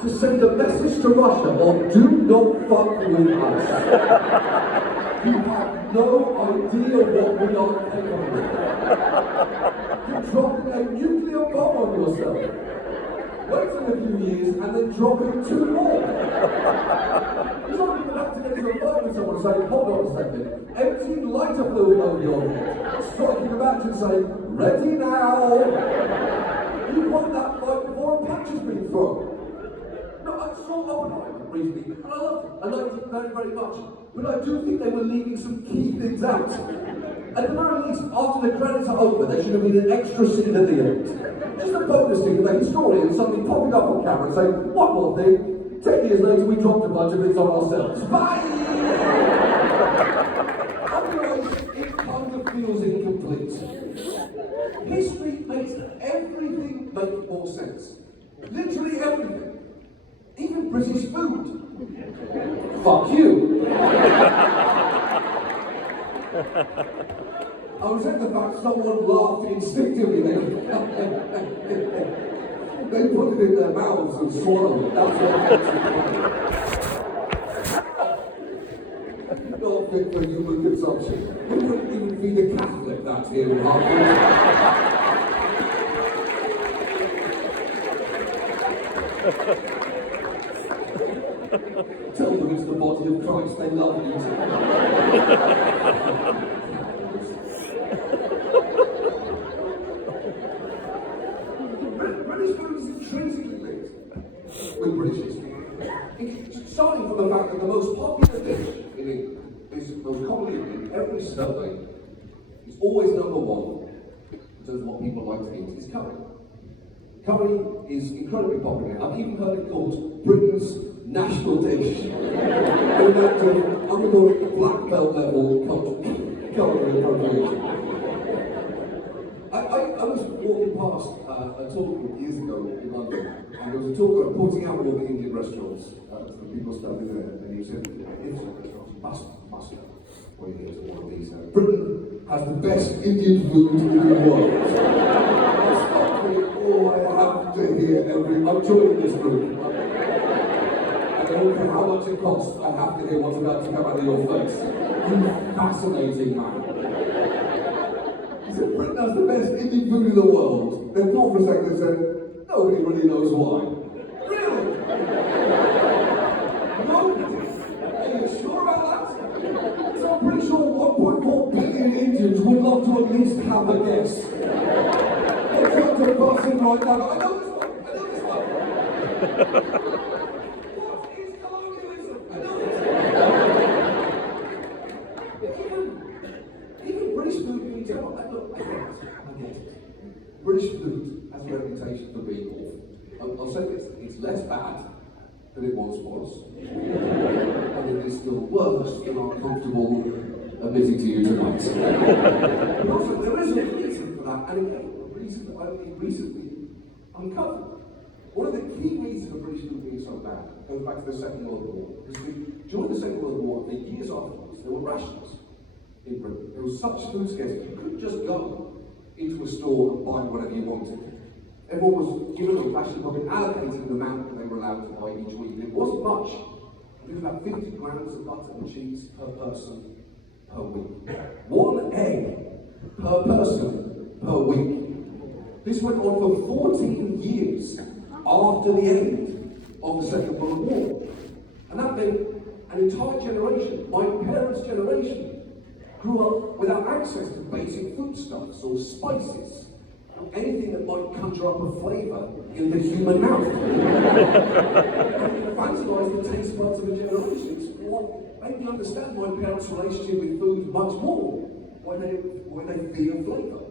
to send a message to Russia of do not fuck with us. You have no idea what we are capable of. You're dropping a nuclear bomb on yourself. Waiting a few years and then dropping 2 more. You don't even have to get to a phone with someone saying, hold on a second, emptying lighter fluid over your head, striking a match and saying, ready now. You want that fight before a punch has been thrown. No, I saw Oppenheimer recently, and I loved it. I liked it very, very much. But I do think they were leaving some key things out. At the very least, after the credits are over, there should have been an extra scene at the end. Just a bonus scene with a historian suddenly popping up on camera and saying, one more thing, 10 years later we dropped a bunch of bits on ourselves. Bye! Otherwise, it kind of feels incomplete. History makes everything make more sense. Literally everything. Even British food. Fuck you. I was at the fact someone laughed instinctively. They put it in their mouths and swallowed it. That's what not fit for human consumption. We wouldn't even feed a Catholic that here in Harvard. Tell them it's the body of Christ they love eating. British food is intrinsically linked with British history. Starting from the fact fact that the most popular dish in England is most commonly in every survey is always number one in terms of what people like to eat is curry. Curry is incredibly popular. I've even heard it called Britain's national dish. I'm going to call it black belt level culinary appropriation. I was walking past a talk years ago in London, and there was a talker pointing out all the Indian restaurants that people standing there, and he said, Indian restaurants must know what it is, all of these. Britain has the best Indian food in the world. I have to hear I'm joining this group. I don't care how much it costs, I have to hear what's about to come out of your face. You fascinating man. He said, Britain has the best Indian food in the world. Then thought for a second and said, nobody really knows why. Really? Nobody? Are you sure about that? So I'm pretty sure 1.4 billion Indians would love to at least have a guess. Let's go to the person right now. I know this one. What is colonialism? I know this. Even British food can be terrible. I get it. British food has a reputation for being awful. I'll say this, it's less bad than it once was. And it is still worse than I'm comfortable admitting to you tonight. But also, there is a reason for that, and again, a reason that I only recently uncovered. One of the key reasons for British food being so bad goes back to the Second World War. Because during the Second World War, the years afterwards, there were rations in Britain. There was such food scarcity, you couldn't just go into a store and buy whatever you wanted. Everyone was given a ration, but allocated the amount that they were allowed to buy each week. It wasn't much. It was about 50 grams of butter and cheese per person per week. 1 egg per person per week. This went on for 14 years after the end of the Second World War. And that meant an entire generation, my parents' generation, grew up without access to basic foodstuffs or spices, or anything that might conjure up a flavour in the human mouth. And it fantasised the taste buds of a generation. It's what made me understand my parents' relationship with food much more when they feel flavour.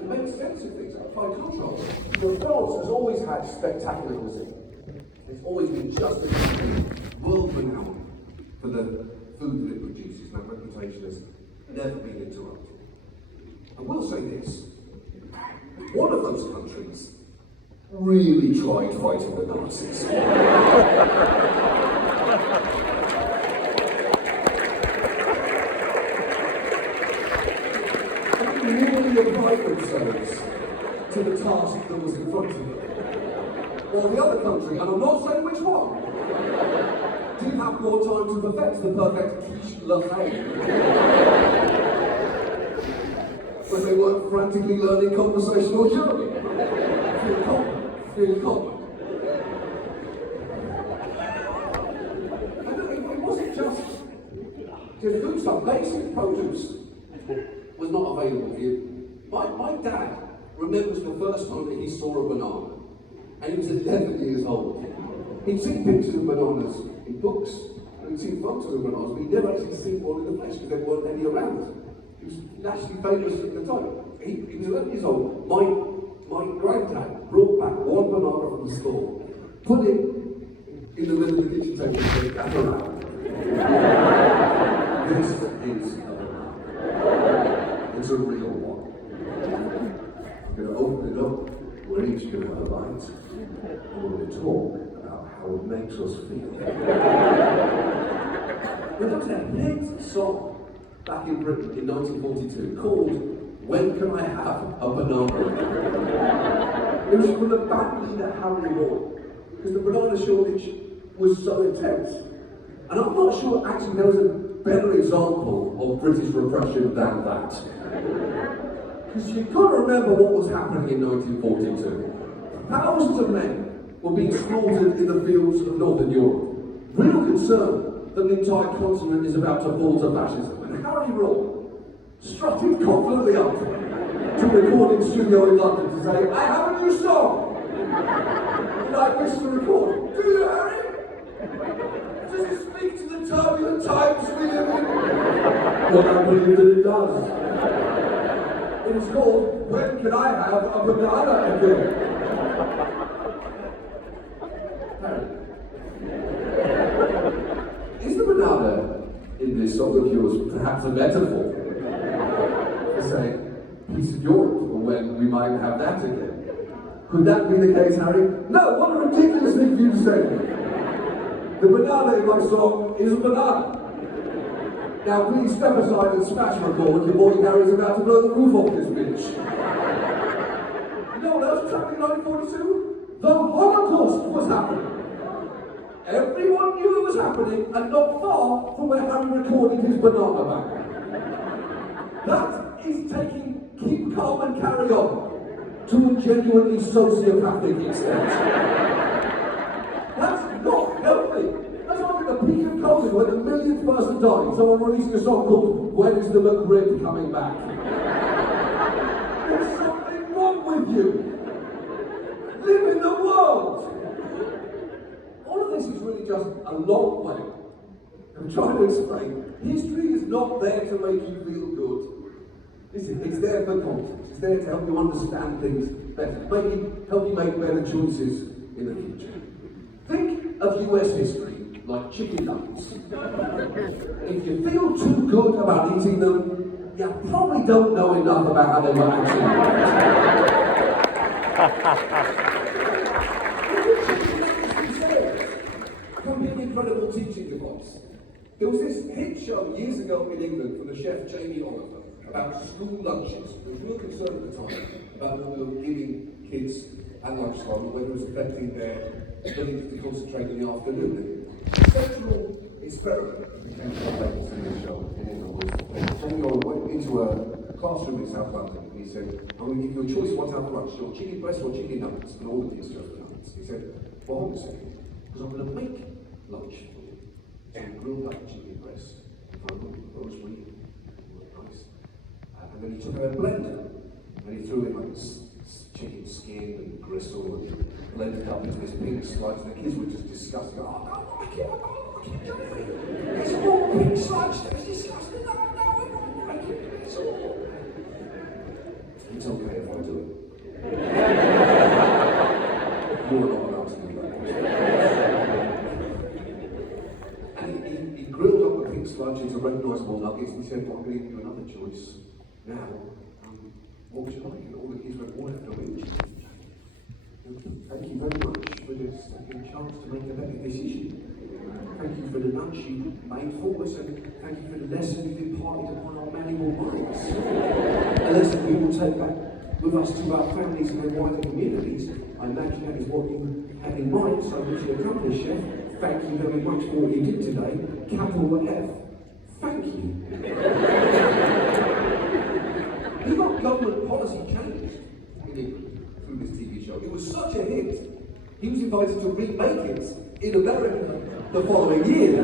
It makes sense of things, by contrast. France has always had spectacular cuisine. It's always been just world renowned for the food that it produces. That reputation has never been interrupted. I will say this. One of those countries really tried fighting the Nazis. Really applied themselves to the task that was in front of them. Or the other country, and I'm not saying which one, did have more time to perfect the perfect quiche latte. When they weren't frantically learning conversational German. Feel common. And it wasn't just food stuff, basic produce was not available for you. My dad remembers the first time that he saw a banana, and he was 11 years old. He'd seen pictures of bananas in books, and he'd seen photos of bananas, but he'd never actually seen one in the flesh because there weren't any around. He was nationally famous at the time. He was 11 years old. My granddad brought back one banana from the store, put it in the middle of the kitchen table and said, "Gather around. This is a banana. It's a real one. I'm going to open it up, we're each going to have a light, and we're going to talk about how it makes us feel." There was a hit song back in Britain in 1942 called "When Can I Have a Banana?" It was from the band leader Harry Mort, because the banana shortage was so intense. And I'm not sure actually there was a better example of British repression than that. Because you've got to remember what was happening in 1942. Thousands of men were being slaughtered in the fields of Northern Europe. Real concern that the entire continent is about to fall to fascism. And Harry Mort strutted confidently up to a recording studio in London to say, "I have a new song! And I wish to record. Do you, Harry? Does it speak to the turbulent times we live in? Well, I believe that it does. It is called, When Can I Have a Banana Again? Harry, is the banana in this song of yours perhaps a metaphor for saying, peace of Europe, or when we might have that again? Could that be the case, Harry? No, what a ridiculous thing for you to say. The banana in my song is a banana. Now please step aside and smash record. Your boy Harry's about to blow the roof off this bitch. You know what else happened in 1942? The Holocaust was happening. Everyone knew it was happening, and not far from where Harry recorded his banana back. That is taking keep calm and carry on to a genuinely sociopathic extent. That's not healthy. That's like at the peak of COVID when the millionth person died, someone releasing a song called When Is the McRib Coming Back? There's something wrong with you. Live in the world. All of this is really just a long way of trying to explain history is not there to make you feel good. Listen, it's there for context. It's there to help you understand things better, maybe help you make better choices in the future. Think of US history like chicken nuggets. If you feel too good about eating them, you probably don't know enough about how they were actually. Can be an incredible teaching device. There was this hit show years ago in England from the chef Jamie Oliver about school lunches. There was real concern at the time about what we were giving kids at lunchtime, whether it was affecting their ability to concentrate in the afternoon. Central experiment became famous in this show in England was Jamie Oliver went into a classroom in South London and he said, I'm going to give you a choice what to have for lunch, your chicken breast or chicken nuggets, and all the kids chose nuggets. He said, well, hold on a second, because I'm going to make lunch for you. And grilled up chicken breast, rosemary, nice. And then he took out a blender and he threw in like chicken skin and gristle and blended it up into this pink sludge. And the kids were just disgusted. Oh, no, I can't. It's all pink sludge. It's disgusting. No, I don't like it. It's all. It's okay if I do it. You're not allowed to do that. And he grilled up the pink sludge into recognisable nuggets and he said, well, I'm going to give you another choice now. What would you like? And all the kids went, what have to eat? Thank you very much for this taking a chance to make a better decision. Thank you for the nudge you made for us, and thank you for the lesson you've imparted upon our malleable minds. A lesson we will take back with us to our families and their wider communities. I imagine that is what you had in mind, so mission accomplished, Chef. Thank you very much for what you did today. Capital F. Thank you. He got government policy changed in England through this TV show. It was such a hit, he was invited to remake it in America the following year,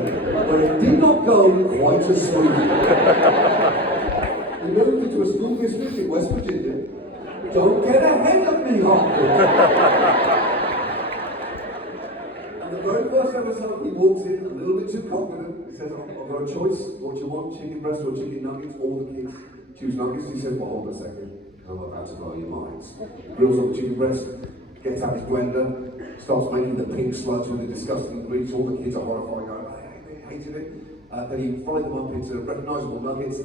but it did not go quite as smoothly. He moved into a school district in West Virginia. Don't get ahead of me, Harper! And the very first episode, he walks in a little bit too confident. He says, I've got a choice. What do you want? Chicken breast or chicken nuggets? All the kids choose nuggets. He says, well, hold on a second. I'm about to blow your minds. Grills up the chicken breast, gets out his blender, starts making the pink sludge with the disgusting ingredients. All the kids are horrified, going, they hated it. Then he fried them up into recognisable nuggets,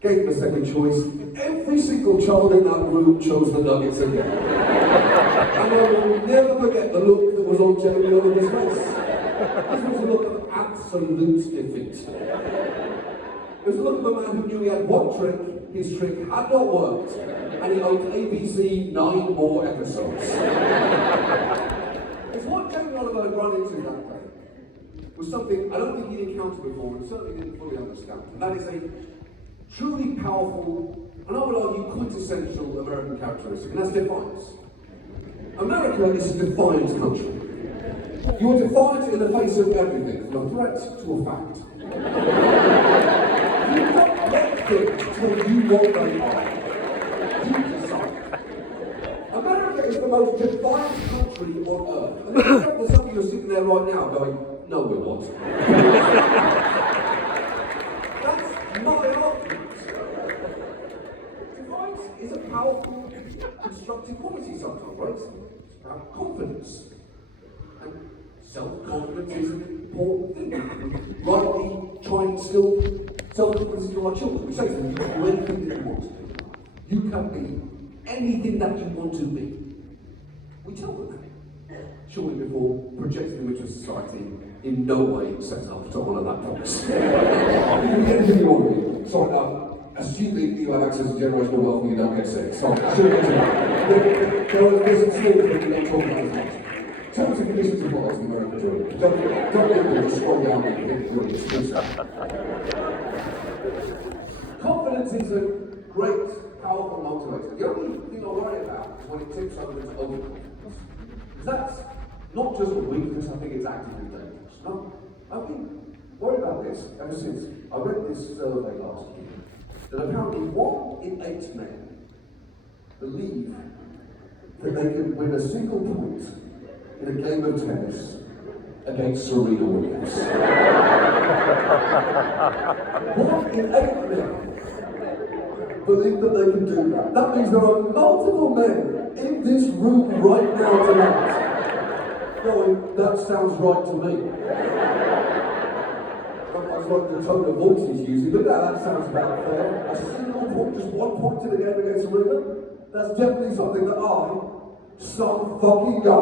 gave them a second choice. Every single child in that room chose the nuggets again. And I will never forget the look that was on Jamie Oliver's face. This was a look of absolute defeat. It was the look of a man who knew he had one trick, his trick had not worked, and he owed ABC 9 more episodes. It's what Jamie Oliver had run into that day was something I don't think he'd encountered before and certainly didn't fully understand. And that is a truly powerful, and I would argue quintessential American characteristic, and that's defiance. America is a defiant country. You are defiant in the face of everything, from a threat to a fact. You don't let things tell you what they are. You decide. America is the most defiant country on earth. And if you think there's some of you are sitting there right now going, no, we're not. That's my argument. Defiance is a powerful, constructive quality sometimes, right? It's about confidence. And self-confidence is an important thing. Rightly try and instill self-confidence into our children. We say to them, you can do anything that you want to do. You can be anything that you want to be. We tell them that. Surely before projecting them into society, in no way set up to honour that promise. You can be anything you want to be. Sorry, assuming you have access to generational wealth and you don't get sick. Sorry, I shouldn't get to that. There's a small thing we don't talk about as much. Terms and conditions of what the American dream. Don't get them to scroll down and think really exclusive. Confidence is a great, powerful motivator. The only thing I worry about is when it tips over into overconfidence. Because that's not just a weakness, I think it's actively dangerous. No, I've been worried about this ever since I read this survey last year. That apparently 1 in 8 men believe that they can win a single point in a game of tennis against Serena Williams. 1 in 8 men believe that they can do that. That means there are multiple men in this room right now tonight going, that sounds right to me. That's like the tone of voice he's using, but that sounds about fair. A single point, just 1 point in a game against Serena, that's definitely something that some fucking guy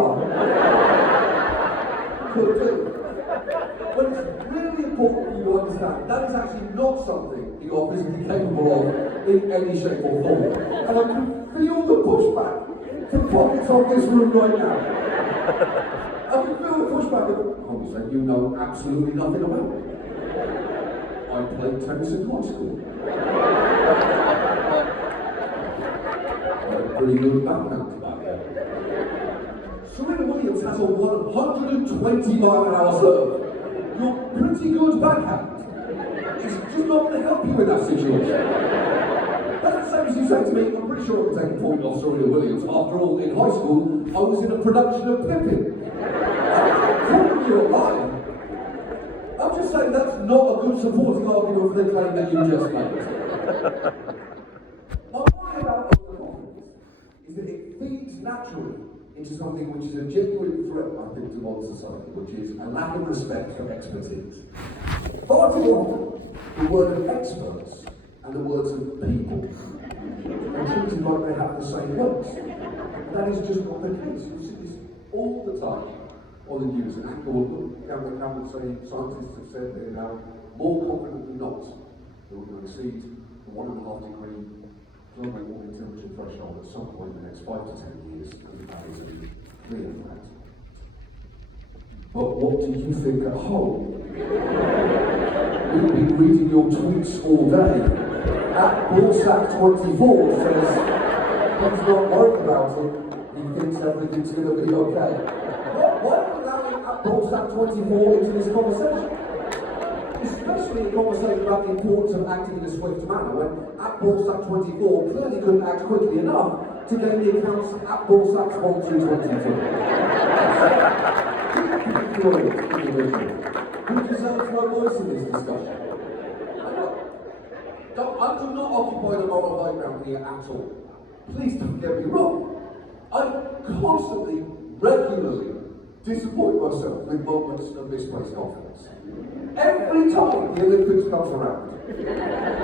could do. But it's really important for you to understand that is actually not something you are physically capable of in any shape or form. And I can feel the pushback to pockets of this room right now. I can feel the pushback of, oh, so you know absolutely nothing about it. I played tennis in high school. I had a pretty good backhand to that. Serena Williams has a 120-mile-an-hour serve. Your pretty good backhand is just not going to help you in that situation. That's the same as you say to me, I'm pretty sure I can take a point off Serena Williams. After all, in high school, I was in a production of Pippin. I'm calling you a liar. I'm just saying that's not a good supporting argument for the claim that you just made. My point about overconfidence is that it feeds naturally into something which is a genuine threat, I think, to modern society, which is a lack of respect for expertise. Far too often, the word of experts and the words of people are treated like they have the same words. And that is just not the case. You see this all the time on the news. An anchor will look down the camera and say, scientists have said they're now more confident than not that we're going to exceed the 1.5 degree global warming temperature threshold at some point in the next 5 to 10 years, and that is a clear fact. But what do you think at home? We've been reading your tweets all day. At Ballsack24 says he's not worried about it, he thinks everything's going to be okay. Why are we allowing at Ballsack24 into this conversation? Especially a conversation about the importance of acting in a swift manner, when at Ballsack24 clearly couldn't act quickly enough to gain the accounts at Ballsack1 through 22. Who deserves no voice in this discussion? I do not occupy the moral high ground here at all. Please don't get me wrong. I constantly, regularly disappoint myself with moments of misplaced confidence. Every time the Olympics comes around,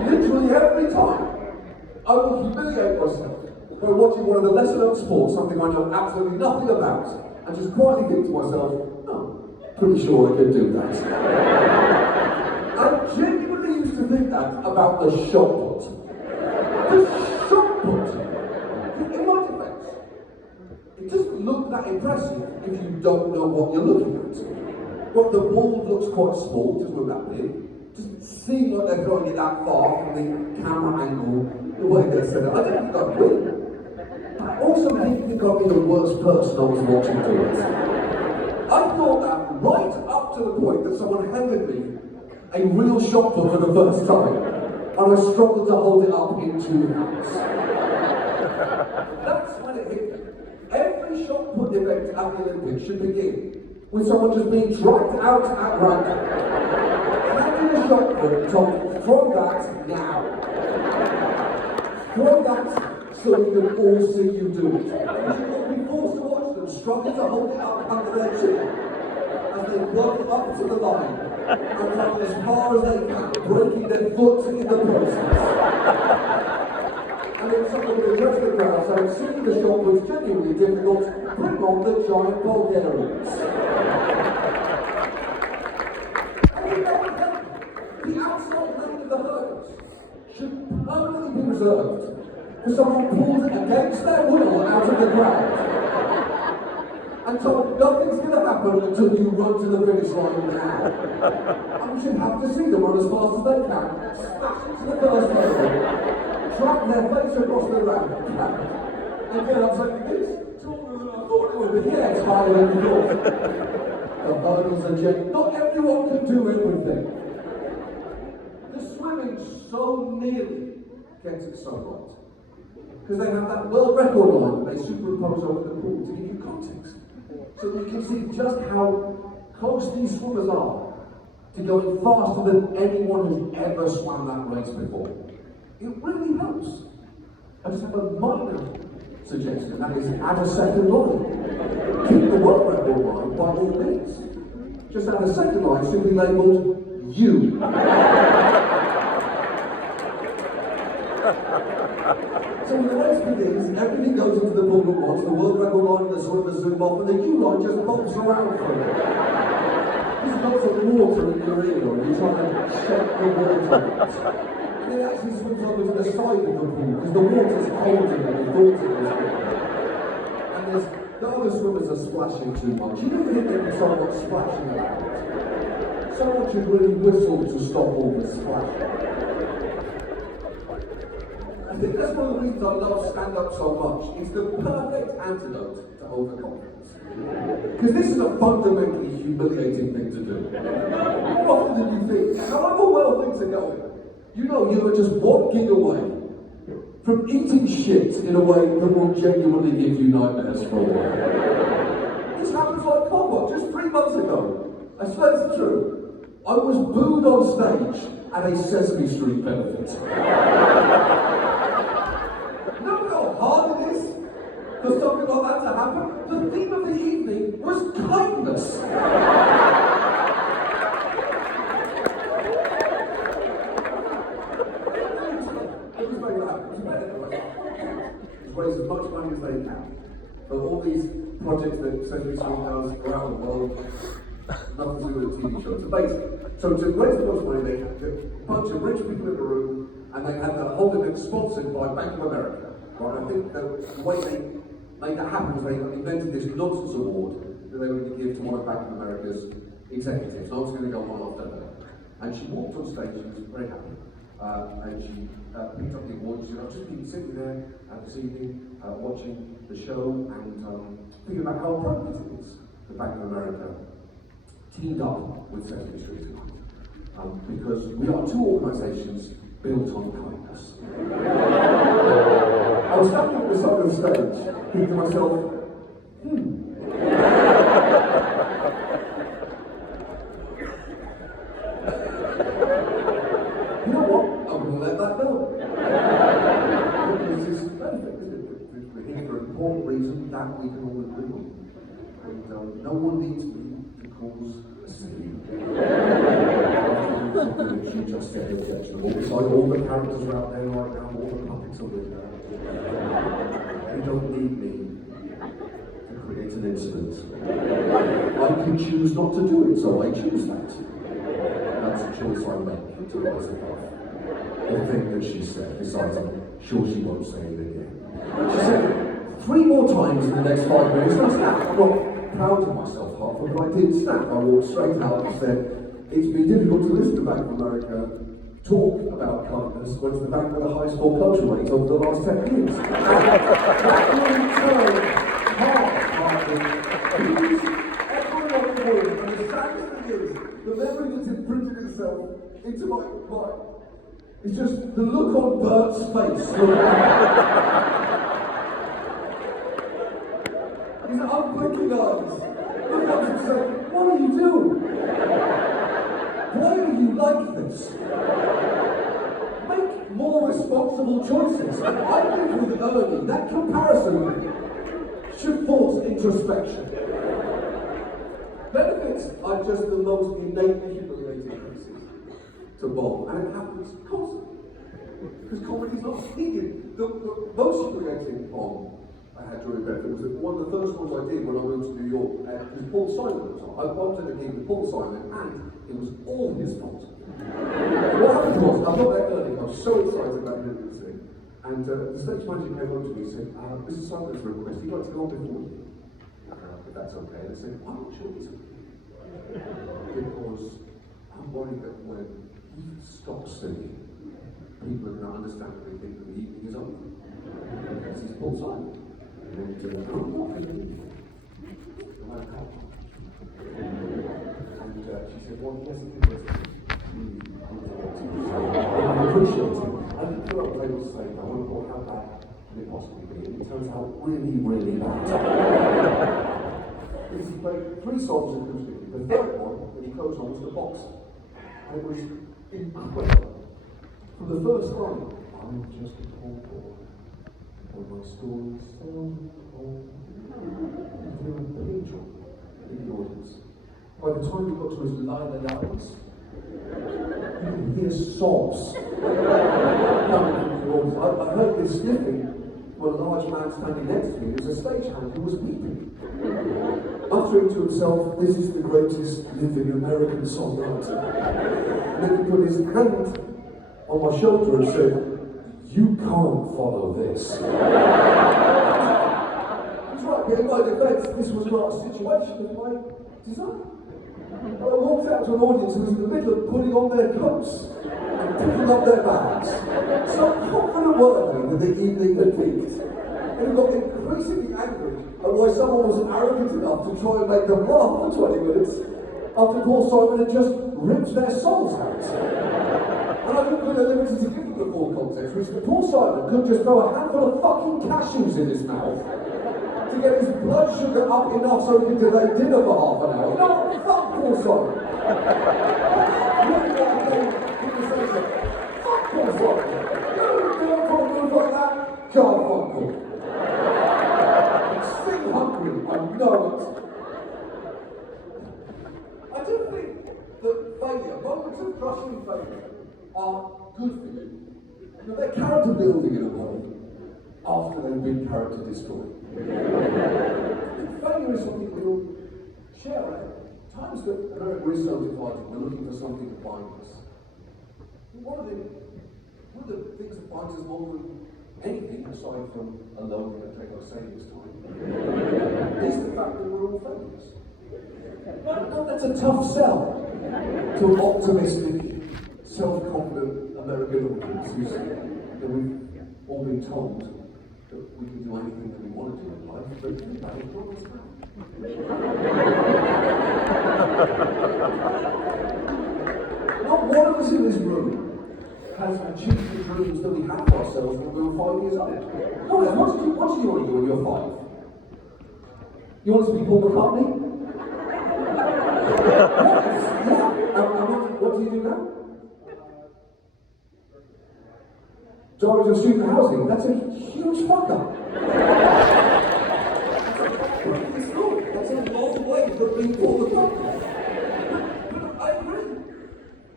literally every time, I will humiliate myself by watching one of the lesser known sports, something I know absolutely nothing about, and just quietly think to myself, pretty sure I could do that. I genuinely used to think that about the shot put. The shot put! In my defense, it doesn't look that impressive if you don't know what you're looking at. But the ball looks quite small, doesn't look that big. It doesn't seem like they're throwing it that far from the camera angle, the way they're set up. I didn't think I'd win. I also didn't think I'd be the worst person I was watching do it. I thought that right up to the point that someone handed me a real shot put for the first time, and I struggled to hold it up in 2 hands. That's when it hit me. Any shot put event at the Olympics should begin with someone just being dragged out at random. Handing a shot put, told, throw that now. Throw that so we can all see you do it. And you will be forced to watch them struggle to hold it up under their chin as they walk up to the line and run as far as they can, breaking their foot in the process. And then someone will address the crowd saying, seeing the shot was genuinely difficult, bring on the giant Bulgarians. And you know what? The outside lane of the hurdles should permanently be reserved for someone pulled against their will out of the crowd and told nothing's going to happen until you run to the finish line now. And we should have to see them run as fast as they can, smash into the first hurdle, drag their face across the ramp, and get up saying, it's taller than I thought it would be. Yeah, it's higher than you thought. The hurdles are gentle. Not everyone can do everything. The swimming so nearly gets it so right. Because they have that world record line that they superimpose over the pool to give you context. So that you can see just how close these swimmers are to going faster than anyone who's ever swam that race before. It really helps. I just have a minor suggestion, that is add a second line. Keep the world record line by all means. Just add a second line simply labelled you. So when the race begins, everything goes into the pool at once, the world record line and the swimmers zoom off, and the U line just bumps around for a minute. There's lots of water in your ear, and you're trying to check the water. And it actually swims over to the side of the pool, because the water's holding it and daunting it. And the other swimmers are splashing too much. You never hear them someone splashing around. Someone should really whistle to stop all this splashing. I think that's one of the reasons I love stand-up so much. It's the perfect antidote to overconfidence. Because this is a fundamentally humiliating thing to do. More often than you think. However well things are going, you know you are just 1 gig away from eating shit in a way that will genuinely give you nightmares for a while. This happens like clockwork. Just 3 months ago, I swear it's true, I was booed on stage at a Sesame Street benefit. You know how hard it is for something like that to happen? The theme of the evening was kindness. It was very loud. It was better. It's raised as much money as they can. But all these projects that Sesame Street does around the world, nothing to do with a TV show. It's amazing. So to raise the most money, they had a bunch of rich people in the room, and they had the whole event sponsored by Bank of America. Right? I think the way they made that happen was they invented this nonsense award that they were going to give to one of Bank of America's executives. I was going to go on after her. And she walked on stage, she was very happy. And she picked up the award. She said, I've just been sitting there this evening watching the show and thinking about how appropriate it is that Bank of America teamed up with Sesame Street tonight. Because we are two organisations built on kindness. I was standing at the side of the stage, thinking to myself, you know what? I'm going to let that go. Because it's perfect, isn't it? We're here for an important reason that we can all agree on. And no one needs me to cause a scene. She just said objectionable. It's like all the characters are out there right now, all the puppets are with her. You don't need me to create an incident. I can choose not to do it, so I choose that. That's a choice I make to rise above the thing that she said. Besides, I'm sure she won't say it again. She said it 3 more times in the next 5 minutes, and I snapped. I'm not proud of myself, half, but I did snap. I walked straight out and said, it's been difficult to listen to Bank of America talk about kindness when it's the bank with the highest foreclosure rate over the last 10 years. That really turned everyone in the world, and the saddest thing is, the memory that's imprinted itself into my mind is just the look on Bert's face. You ones. The ones who say, what are you doing? Why are you like this? Make more responsible choices. I think with Ernie, that comparison should force introspection. Benefits are just the most innately humiliating pieces to bomb, and it happens constantly. Because comedy's not needed. The most humiliating bomb I had during benefit was one of the first ones I did when I moved to New York, because Paul Simon was on. I bumped into a gig with Paul Simon, and it was all his fault. What happened was, I got there early, I was so excited about the thing, and the stage manager came over to me and said, Mr. Simon's request, he'd like to go on before you. If that's okay. And I said, I'm not sure it's okay. Because I'm worried that when he stops singing, people are going to understandably think that the evening is over. This is Paul Simon. And I'm not going to leave. No matter how. And she said, well, yes, it is. I appreciate it. I didn't feel like I was saying, I wonder how bad can it possibly be. And it turns out really, really bad. Because he played 3 songs acoustically. The third one, when he closed on, was the boxer. And it was incredible. From the first line, I'm just a poor boy, and my story's so old. You feel a page in the audience. By the time you got to his liner lines, you could hear sobs coming from the audience. I heard this sniffing when a large man standing next to me, there was a stagehand who was weeping, uttering to himself, this is the greatest living American songwriter. And then he put his hand on my shoulder and said, you can't follow this. He's right, but in my defense, this was not a situation of my design. I walked out to an audience who was in the middle of putting on their coats and picking up their bags. So confident were they that the evening had peaked. And he got increasingly angry at why someone was arrogant enough to try and make them laugh for 20 minutes after Paul Simon had just ripped their souls out. And I didn't feel at liberty to give them the full context, which Paul Simon could just throw a handful of fucking cashews in his mouth to get his blood sugar up enough so he could delay dinner for half an hour. No, fuck Paul Simon. Fuck Paul Simon. You don't talk to him like that. God, fuck Paul. I'm still hungry, I know it. I do think that failure, moments of crushing failure, are good for you. You know, they're character building in a way after they've been character destroyed. Failure is something we all share, right? Times that America is so divided, we're looking for something to bind us. One of the things that binds us more than anything, aside from a loan that take our savings time, is the fact that we're all failures. Now, that's a tough sell to an optimistic, self-confident American audience that we've all been told that we can do anything that we want to do in life, but that is not what's happening. Not one of us in this room has achieved the dreams that we have for ourselves when we were 5 years old. What did you want to do when you were 5? You wanted to be Paul McCartney? What do you do now? Director of student housing. That's a huge fuck up. That's a long way from being Paul McCartney. But I agree.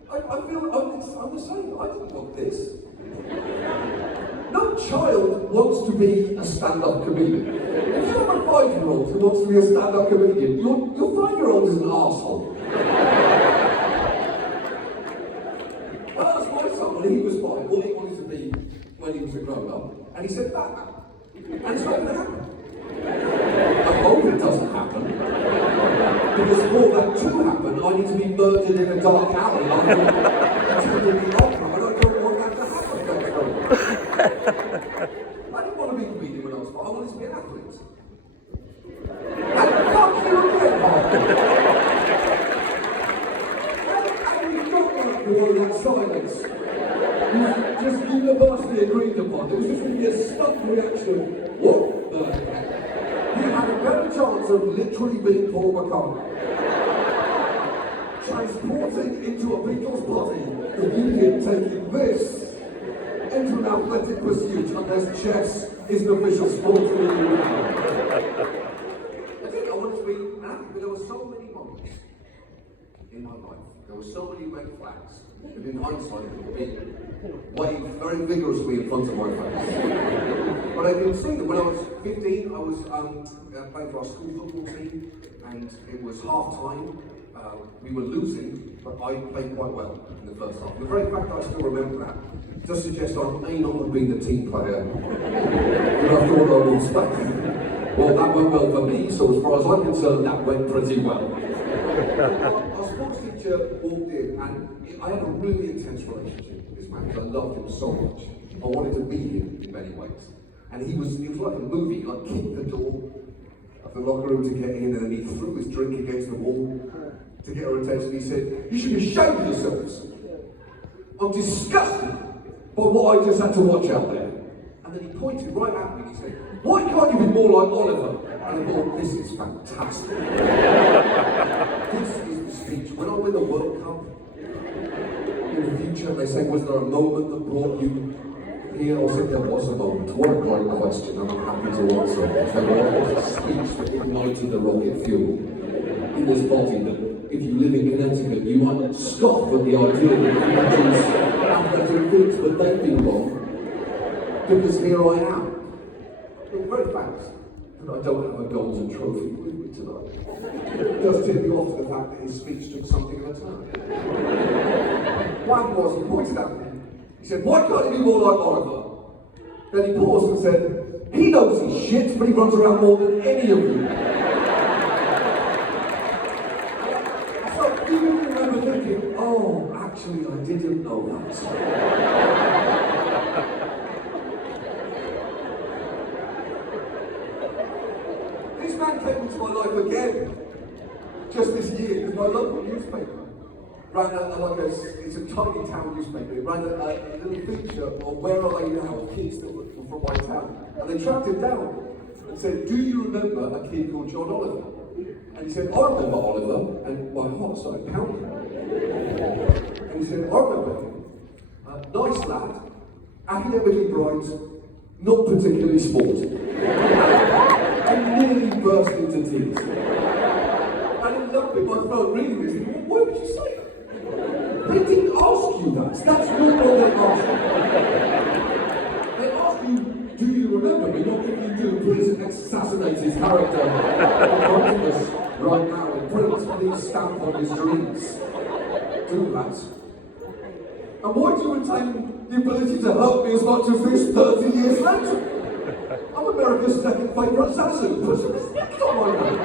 I feel I'm the same. I didn't want this. No child wants to be a stand-up comedian. If you have a 5-year-old who wants to be a stand-up comedian, your 5-year-old is an arsehole. I asked my son when he was 5 what he wanted to be when he was a grown-up, and he said Batman. And it's not going to happen. I hope it doesn't happen. Because for that to happen, I need to be murdered in a dark alley attending the opera, and I don't want that to happen. I didn't want to be a comedian when I was 5, I wanted to be an athlete. And fuck you again, Mark! And you've not got to war in silence. It was just universally agreed upon. It was just going to be a stuck reaction. What the heck? You had a very a chance of literally being Paul McCartney. Transporting into a Beatles body, the Union taking this into an athletic pursuit unless chess is an official sport for the Union. I think I wanted to be an athlete, but there were so many moments in my life. There were so many red flags that in hindsight could be waved very vigorously in front of my face. But I can see that when I was 15, I was playing for our school football team, and it was half time. We were losing, but I played quite well in the first half. And the very fact that I still remember that does suggest I may not have been the team player that I thought I was playing. Well, that went well for me, so as far as I'm concerned, that went pretty well. Our sports teacher walked in, and I had a really intense relationship with this man, because I loved him so much. I wanted to be him in many ways. And he was like a movie. I kicked the door of the locker room to get in, and then he threw his drink against the wall to get her attention. He said, "You should be ashamed of yourselves. I'm disgusted by what I just had to watch out there." And then he pointed right at me and he said, "Why can't you be more like Oliver?" And I thought, this is fantastic. This is the speech. When I win the World Cup in the future, they say, was there a moment that brought you here? I said, there was a moment. What a great question, and I'm happy to answer it. So there was a speech that ignited the rocket fuel in this body that if you live in Connecticut, you might scoff at the idea that you can choose athletic things, but they've been wrong. Because here I am. I'm very thanks that I don't have a golden trophy with me tonight. It does tip me off to the fact that his speech took something of a turn. One was, he pointed at me, he said, "Why can't he be more like Oliver?" Then he paused and said, "He knows his shit, but he runs around more than any of you." So even remember thinking, oh, actually I didn't know that. This man came into my life again, just this year, because my local newspaper ran it's a tiny town newspaper, it ran a little feature on where are they now, of kids that were from my town. And they tracked him down and said, "Do you remember a kid called John Oliver?" And he said, "I remember Oliver," and my heart started pounding. And he said, "I remember him. Nice lad, academically bright, not particularly sporty." And nearly burst into tears. And it lumped in my throat reading this. Why would you say that? They didn't ask you that. That's not what they asked you. They asked you, "Do you remember me?" Not if you do, please assassinate his character on us right now in print. Please stamp on his dreams. Do that. And why do you retain the ability to hurt me as much as this 30 years later? I'm America's second favourite assassin. Put some respect on my name.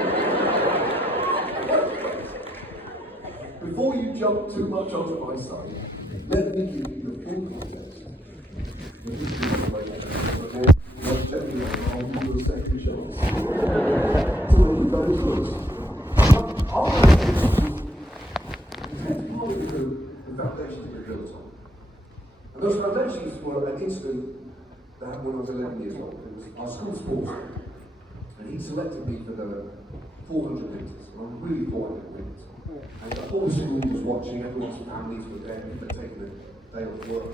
Before you jump too much onto my side, let me give you the full context. I'll give you a second chance to look at those books. I'll partly because the foundations were built on. And those foundations were an incident that happened when I was 11 years old. It was our school sports day. And he selected me for the 400 metres. And I really thought I could win it. And the whole school was watching, everyone's families were there, people had taken the day off work.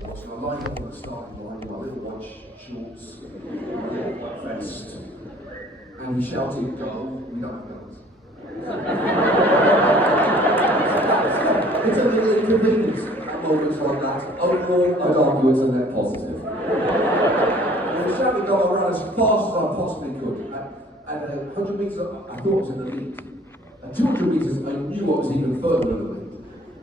Watching. I lined up on the starting line with my little watch, shorts, my little black vest. And he shouted, "Go, we don't have guns." It's a little inconvenience at moments like that. Overall, I'd argue it's a net positive. And he shouted, "Go," I ran as fast as I possibly could. At 100 metres, I thought I was in the lead. At 200 metres, I knew I was even further in the lead.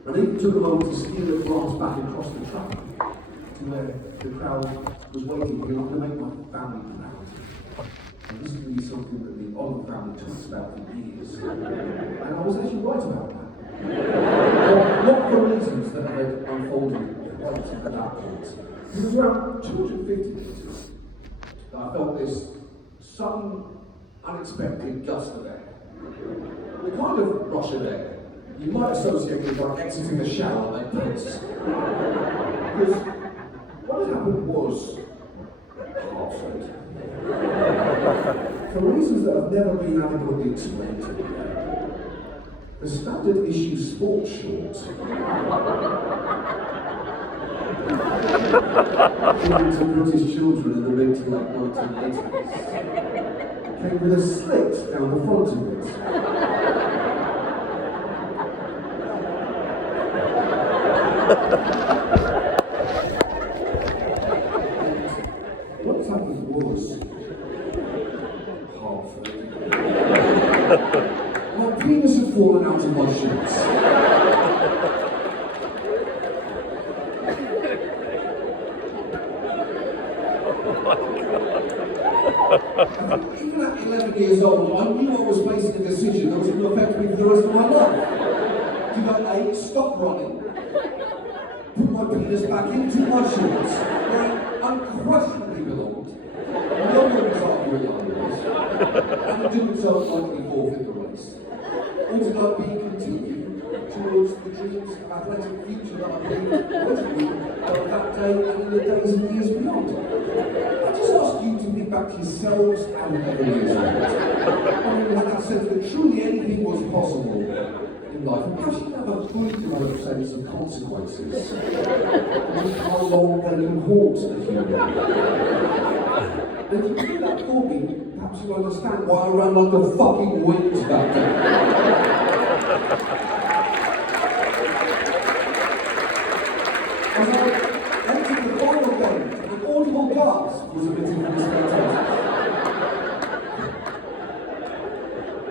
And I even took a moment to steer the glass back across the track to where the crowd was waiting for me. I'm going to make my family proud. And this is going to be something that the Oliver family talks about for years. And I was actually right about that. Not for reasons that had unfolded quite at that point. It was around 250 metres that I felt this sudden, unexpected gust of air. The kind of rush of air you might associate with like exiting a shower at pace. Because what had happened was heart rate. For reasons that have never been adequately explained to me, the standard issue sports short given to British children in the mid to late 1980s came with a slit down the front of it. What happened was Hartford. My penis had fallen out of my shorts. Even at 11 years old, I knew I was facing a decision that was going to affect me for the rest of my life. Did I A, stop running, put my penis back into my shorts, where it unquestionably belonged, no one was arguing otherwise, and doing so likely forfeit the race? Or did I B, continue towards the dreams of athletic future that I believed awaited me on that day and in the days and years beyond? I just ask you to think back to yourselves and other years old. I mean, had that sense that truly anything was possible in life, and perhaps you have a fully developed sense of consequences, and just how long they can haunt the human. And if you do that for me, perhaps you understand why I ran like a fucking wind that day. As I entered the final game, an audible gasp was emitted from the spectators.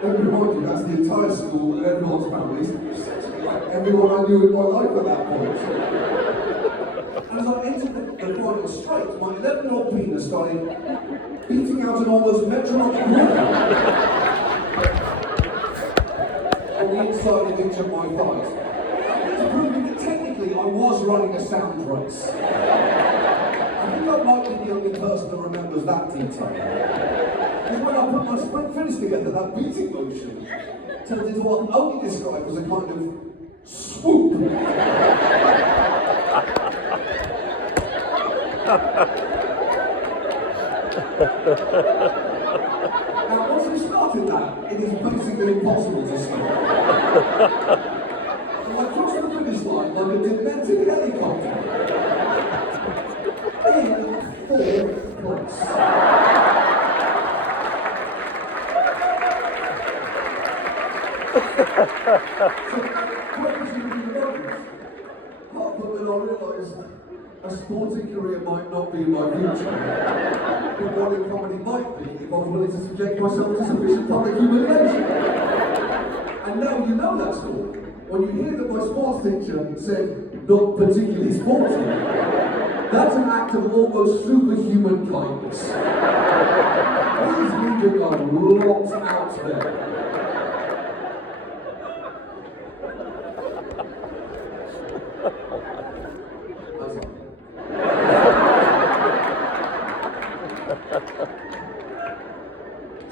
Let me remind you, that's the entire school and everyone's families, essentially like everyone I knew in my life at that point. And as I entered the final straight, my 11-year-old penis started beating out an almost metronomic rhythm on the inside of each of my thighs. Proving that technically I was running a sound race. I think I might be the only person that remembers that detail. Because when I put my sprint finish together, that beating motion turned into what I can only describe as a kind of swoop. Now, once we started that, it is basically impossible to stop. I crossed the finish line like a demented helicopter. In 4th place. But then I realised a sporting career might not be my future. But what in comedy might be if I was willing to subject myself to sufficient public humiliation. And now you know that story. When you hear that my sports teacher said, not particularly sporty, that's an act of almost superhuman kindness. He's leaving a lot out there.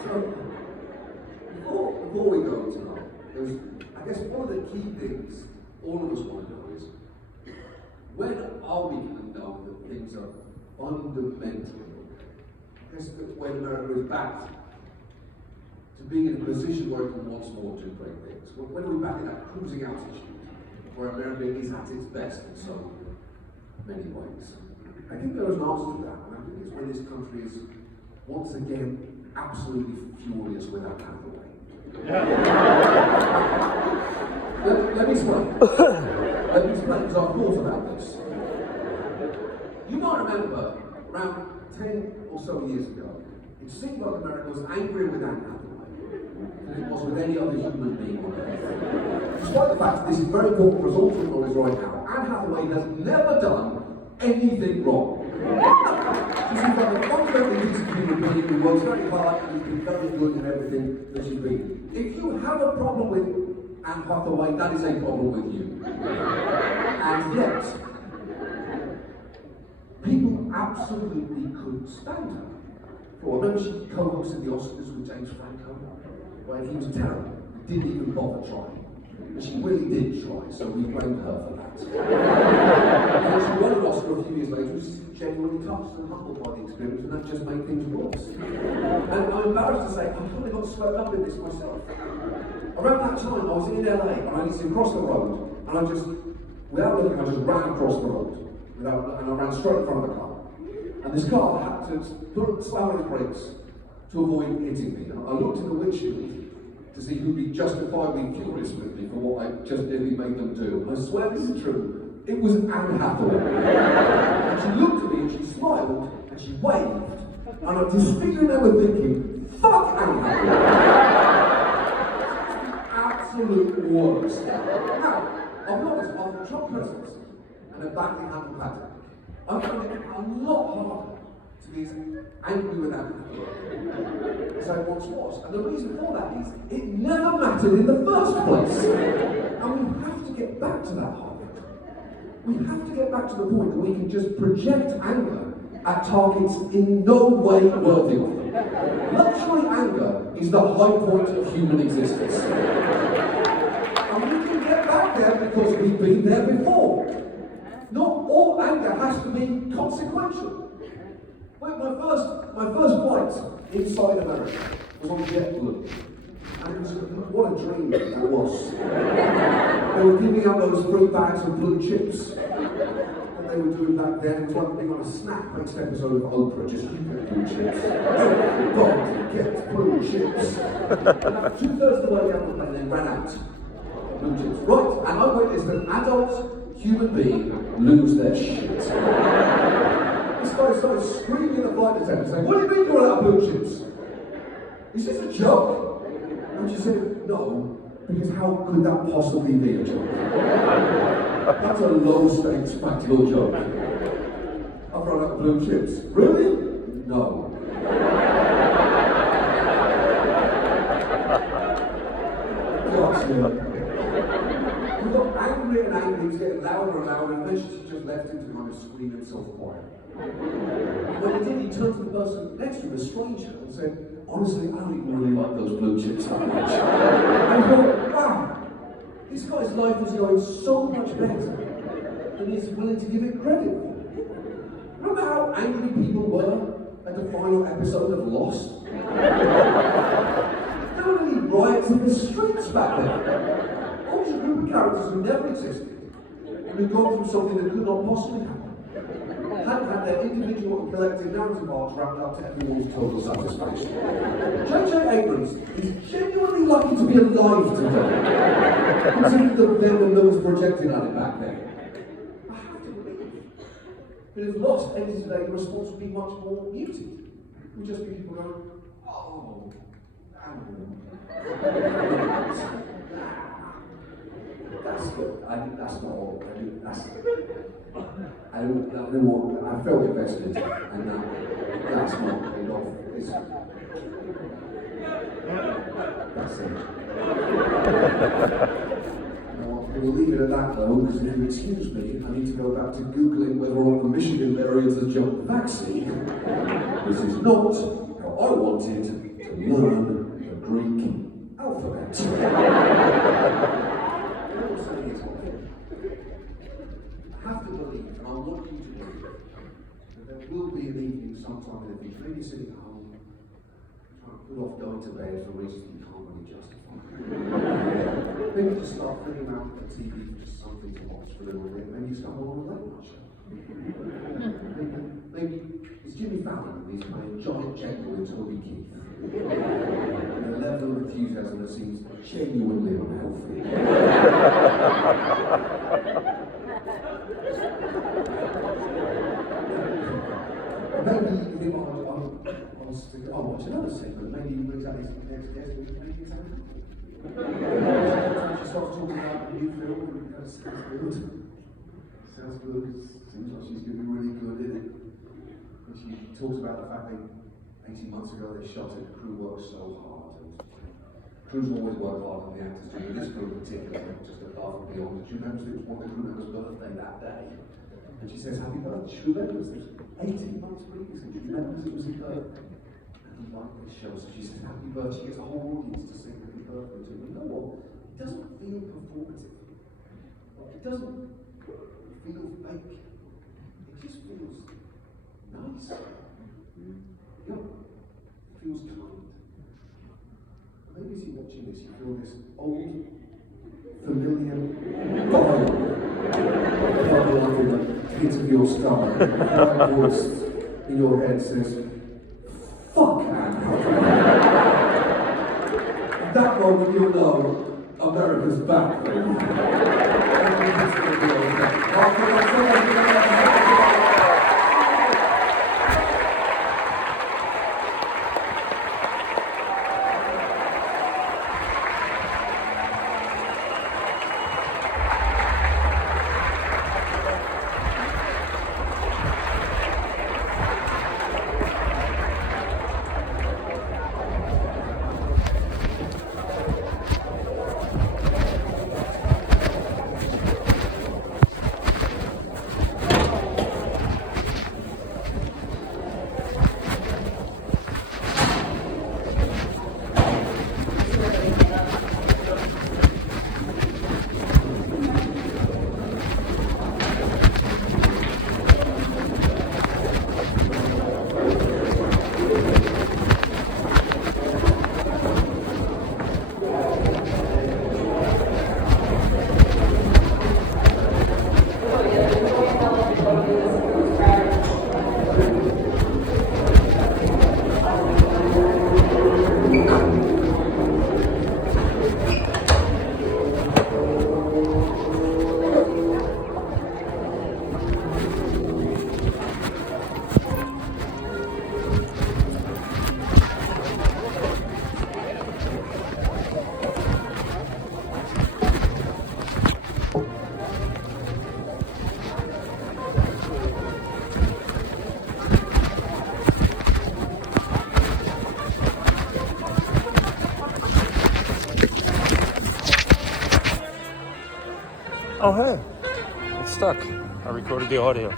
So, before we go tonight, I guess one of the key things all of us want to know is, when are we going to know that things are fundamentally, I guess that's when America is back to being in a position where it can once more do great things. When are we back in that cruising altitude, where America is at its best in so many ways? I think there is an answer to that, and I think it's when this country is once again absolutely furious with our Hathaway. Let me explain. Let me explain, because I've thought about this. You might remember, around 10 or so years ago, it seemed like America was angrier with Anne Hathaway than it was with any other human being on earth. Despite the fact that this is very important for us all to acknowledge right now, Anne Hathaway has never done anything wrong. She seems like a fundamentally decent human being who works very hard and has been very good in everything that she's been. If you have a problem with Anne Hathaway, that is a problem with you. And yet, people absolutely couldn't stand her. Well, I remember she co-hosted the Oscars with James Franco, where he was terrible. He didn't even bother trying. But she really did try, so we blame her for that. And she won an Oscar a few years later, which is genuinely touched and humbled by the experience, and that just make things worse. And I'm embarrassed to say, I probably got swept up in this myself. Around that time, I was in LA, and I needed to cross the road, and I just, without looking, I just ran across the road, and I ran straight in front of the car. And this car had to slam on its brakes to avoid hitting me. And I looked in the windshield to see who'd be justifiably furious with me for what I just nearly made them do. And I swear this is true. It was Anne Hathaway. And she looked at me and she smiled and she waved. And I distinctly remember thinking, fuck Anne Hathaway. Absolute worst. Now, I'll be honest, after Trump presence and a badly handled pandemic, I found it a lot harder to be as angry with Anne Hathaway as I once was. And the reason for that is, it never mattered in the first place. And we have to get back to that heart. We have to get back to the point that we can just project anger at targets in no way worthy of them. Luxury anger is the high point of human existence. And we can get back there because we've been there before. Not all anger has to be consequential. Like my first flight inside America was on JetBlue. And it was, what a dream that was. They were giving out those free bags of blue chips. And they were doing back then, it was like being on a snack-based episode of Oprah, just you get blue chips. Everybody gets blue chips. And 2/3 of the way down the plane, they ran out of blue chips. Right, and I witnessed an adult human being lose their shit. This guy started screaming at the flight attendant, saying, "What do you mean you're out of blue chips? Is this a joke?" And she said, "No, because how could that possibly be a joke? That's a low-stakes practical joke. I've run out of blue chips." "Really?" "No." Gosh, yeah. We got angry and angry, he was getting louder and louder, and eventually she just left him to kind of scream himself quiet. When he did, he turned to the person next to him, a stranger, and said, "Honestly, I don't even really like those blue chips that much." And I thought, wow, this guy's life is going so much better than he's willing to give it credit for. Remember how angry people were at the final episode of Lost? There were any riots in the streets back then. Always a group of characters who never existed, and who'd gone through something that could not possibly happen. Hadn't had their individual and collective narrative arcs wrapped up to everyone's total satisfaction. J.J. Abrams is genuinely lucky to be alive today, considering the venom that was projected at it back then. I have to believe that if Lost ended today, the response would be much more muted. It would just be people going, "Oh, that's good. That's not all. I felt invested, and that's not paid off. That's it. We'll leave it at that though, because if you excuse me, I need to go back to Googling whether or not the Michigan area has jumped vaccine. This is not how I wanted to learn the Greek alphabet. I have to believe, and I want you to believe, that there will be an evening sometime in the future. Maybe you're sitting at home, trying to put off going to bed for reasons you can't really justify. Maybe you just start thinking about the TV for just something to watch for a little bit. Maybe you start on a late night show. Maybe it's Jimmy Fallon and he's playing Giant Jekyll with Toby Keith. And a level of enthusiasm that seems genuinely unhealthy. Maybe you think, I'll watch another segment. Maybe he brings out his next guest, maybe it's Anne Hathaway. She starts talking about the new film, and it sounds good. Sounds good. Seems like she's going to be really good in it. And she talks about the fact that 18 months ago they shot it, the crew worked so hard. And crews always work hard on the actors do, but this crew in particular, just above and beyond. She remembers it was one of the crew members' birthday that day. And she says, "Happy birthday." She remembers it was 18 months previously. She remembers it was his birthday. And he liked this show, so she says, "Happy birthday." She gets a whole audience to sing happy birthday to him. You know what? It doesn't feel performative. It doesn't feel fake. It just feels nice. this, you feel this old, familiar vibe bubbling up in the pit of your stomach. That voice in your head says, fuck Anne. At that moment you'll know America's back, baby. Oh, hey, it's stuck. I recorded the audio.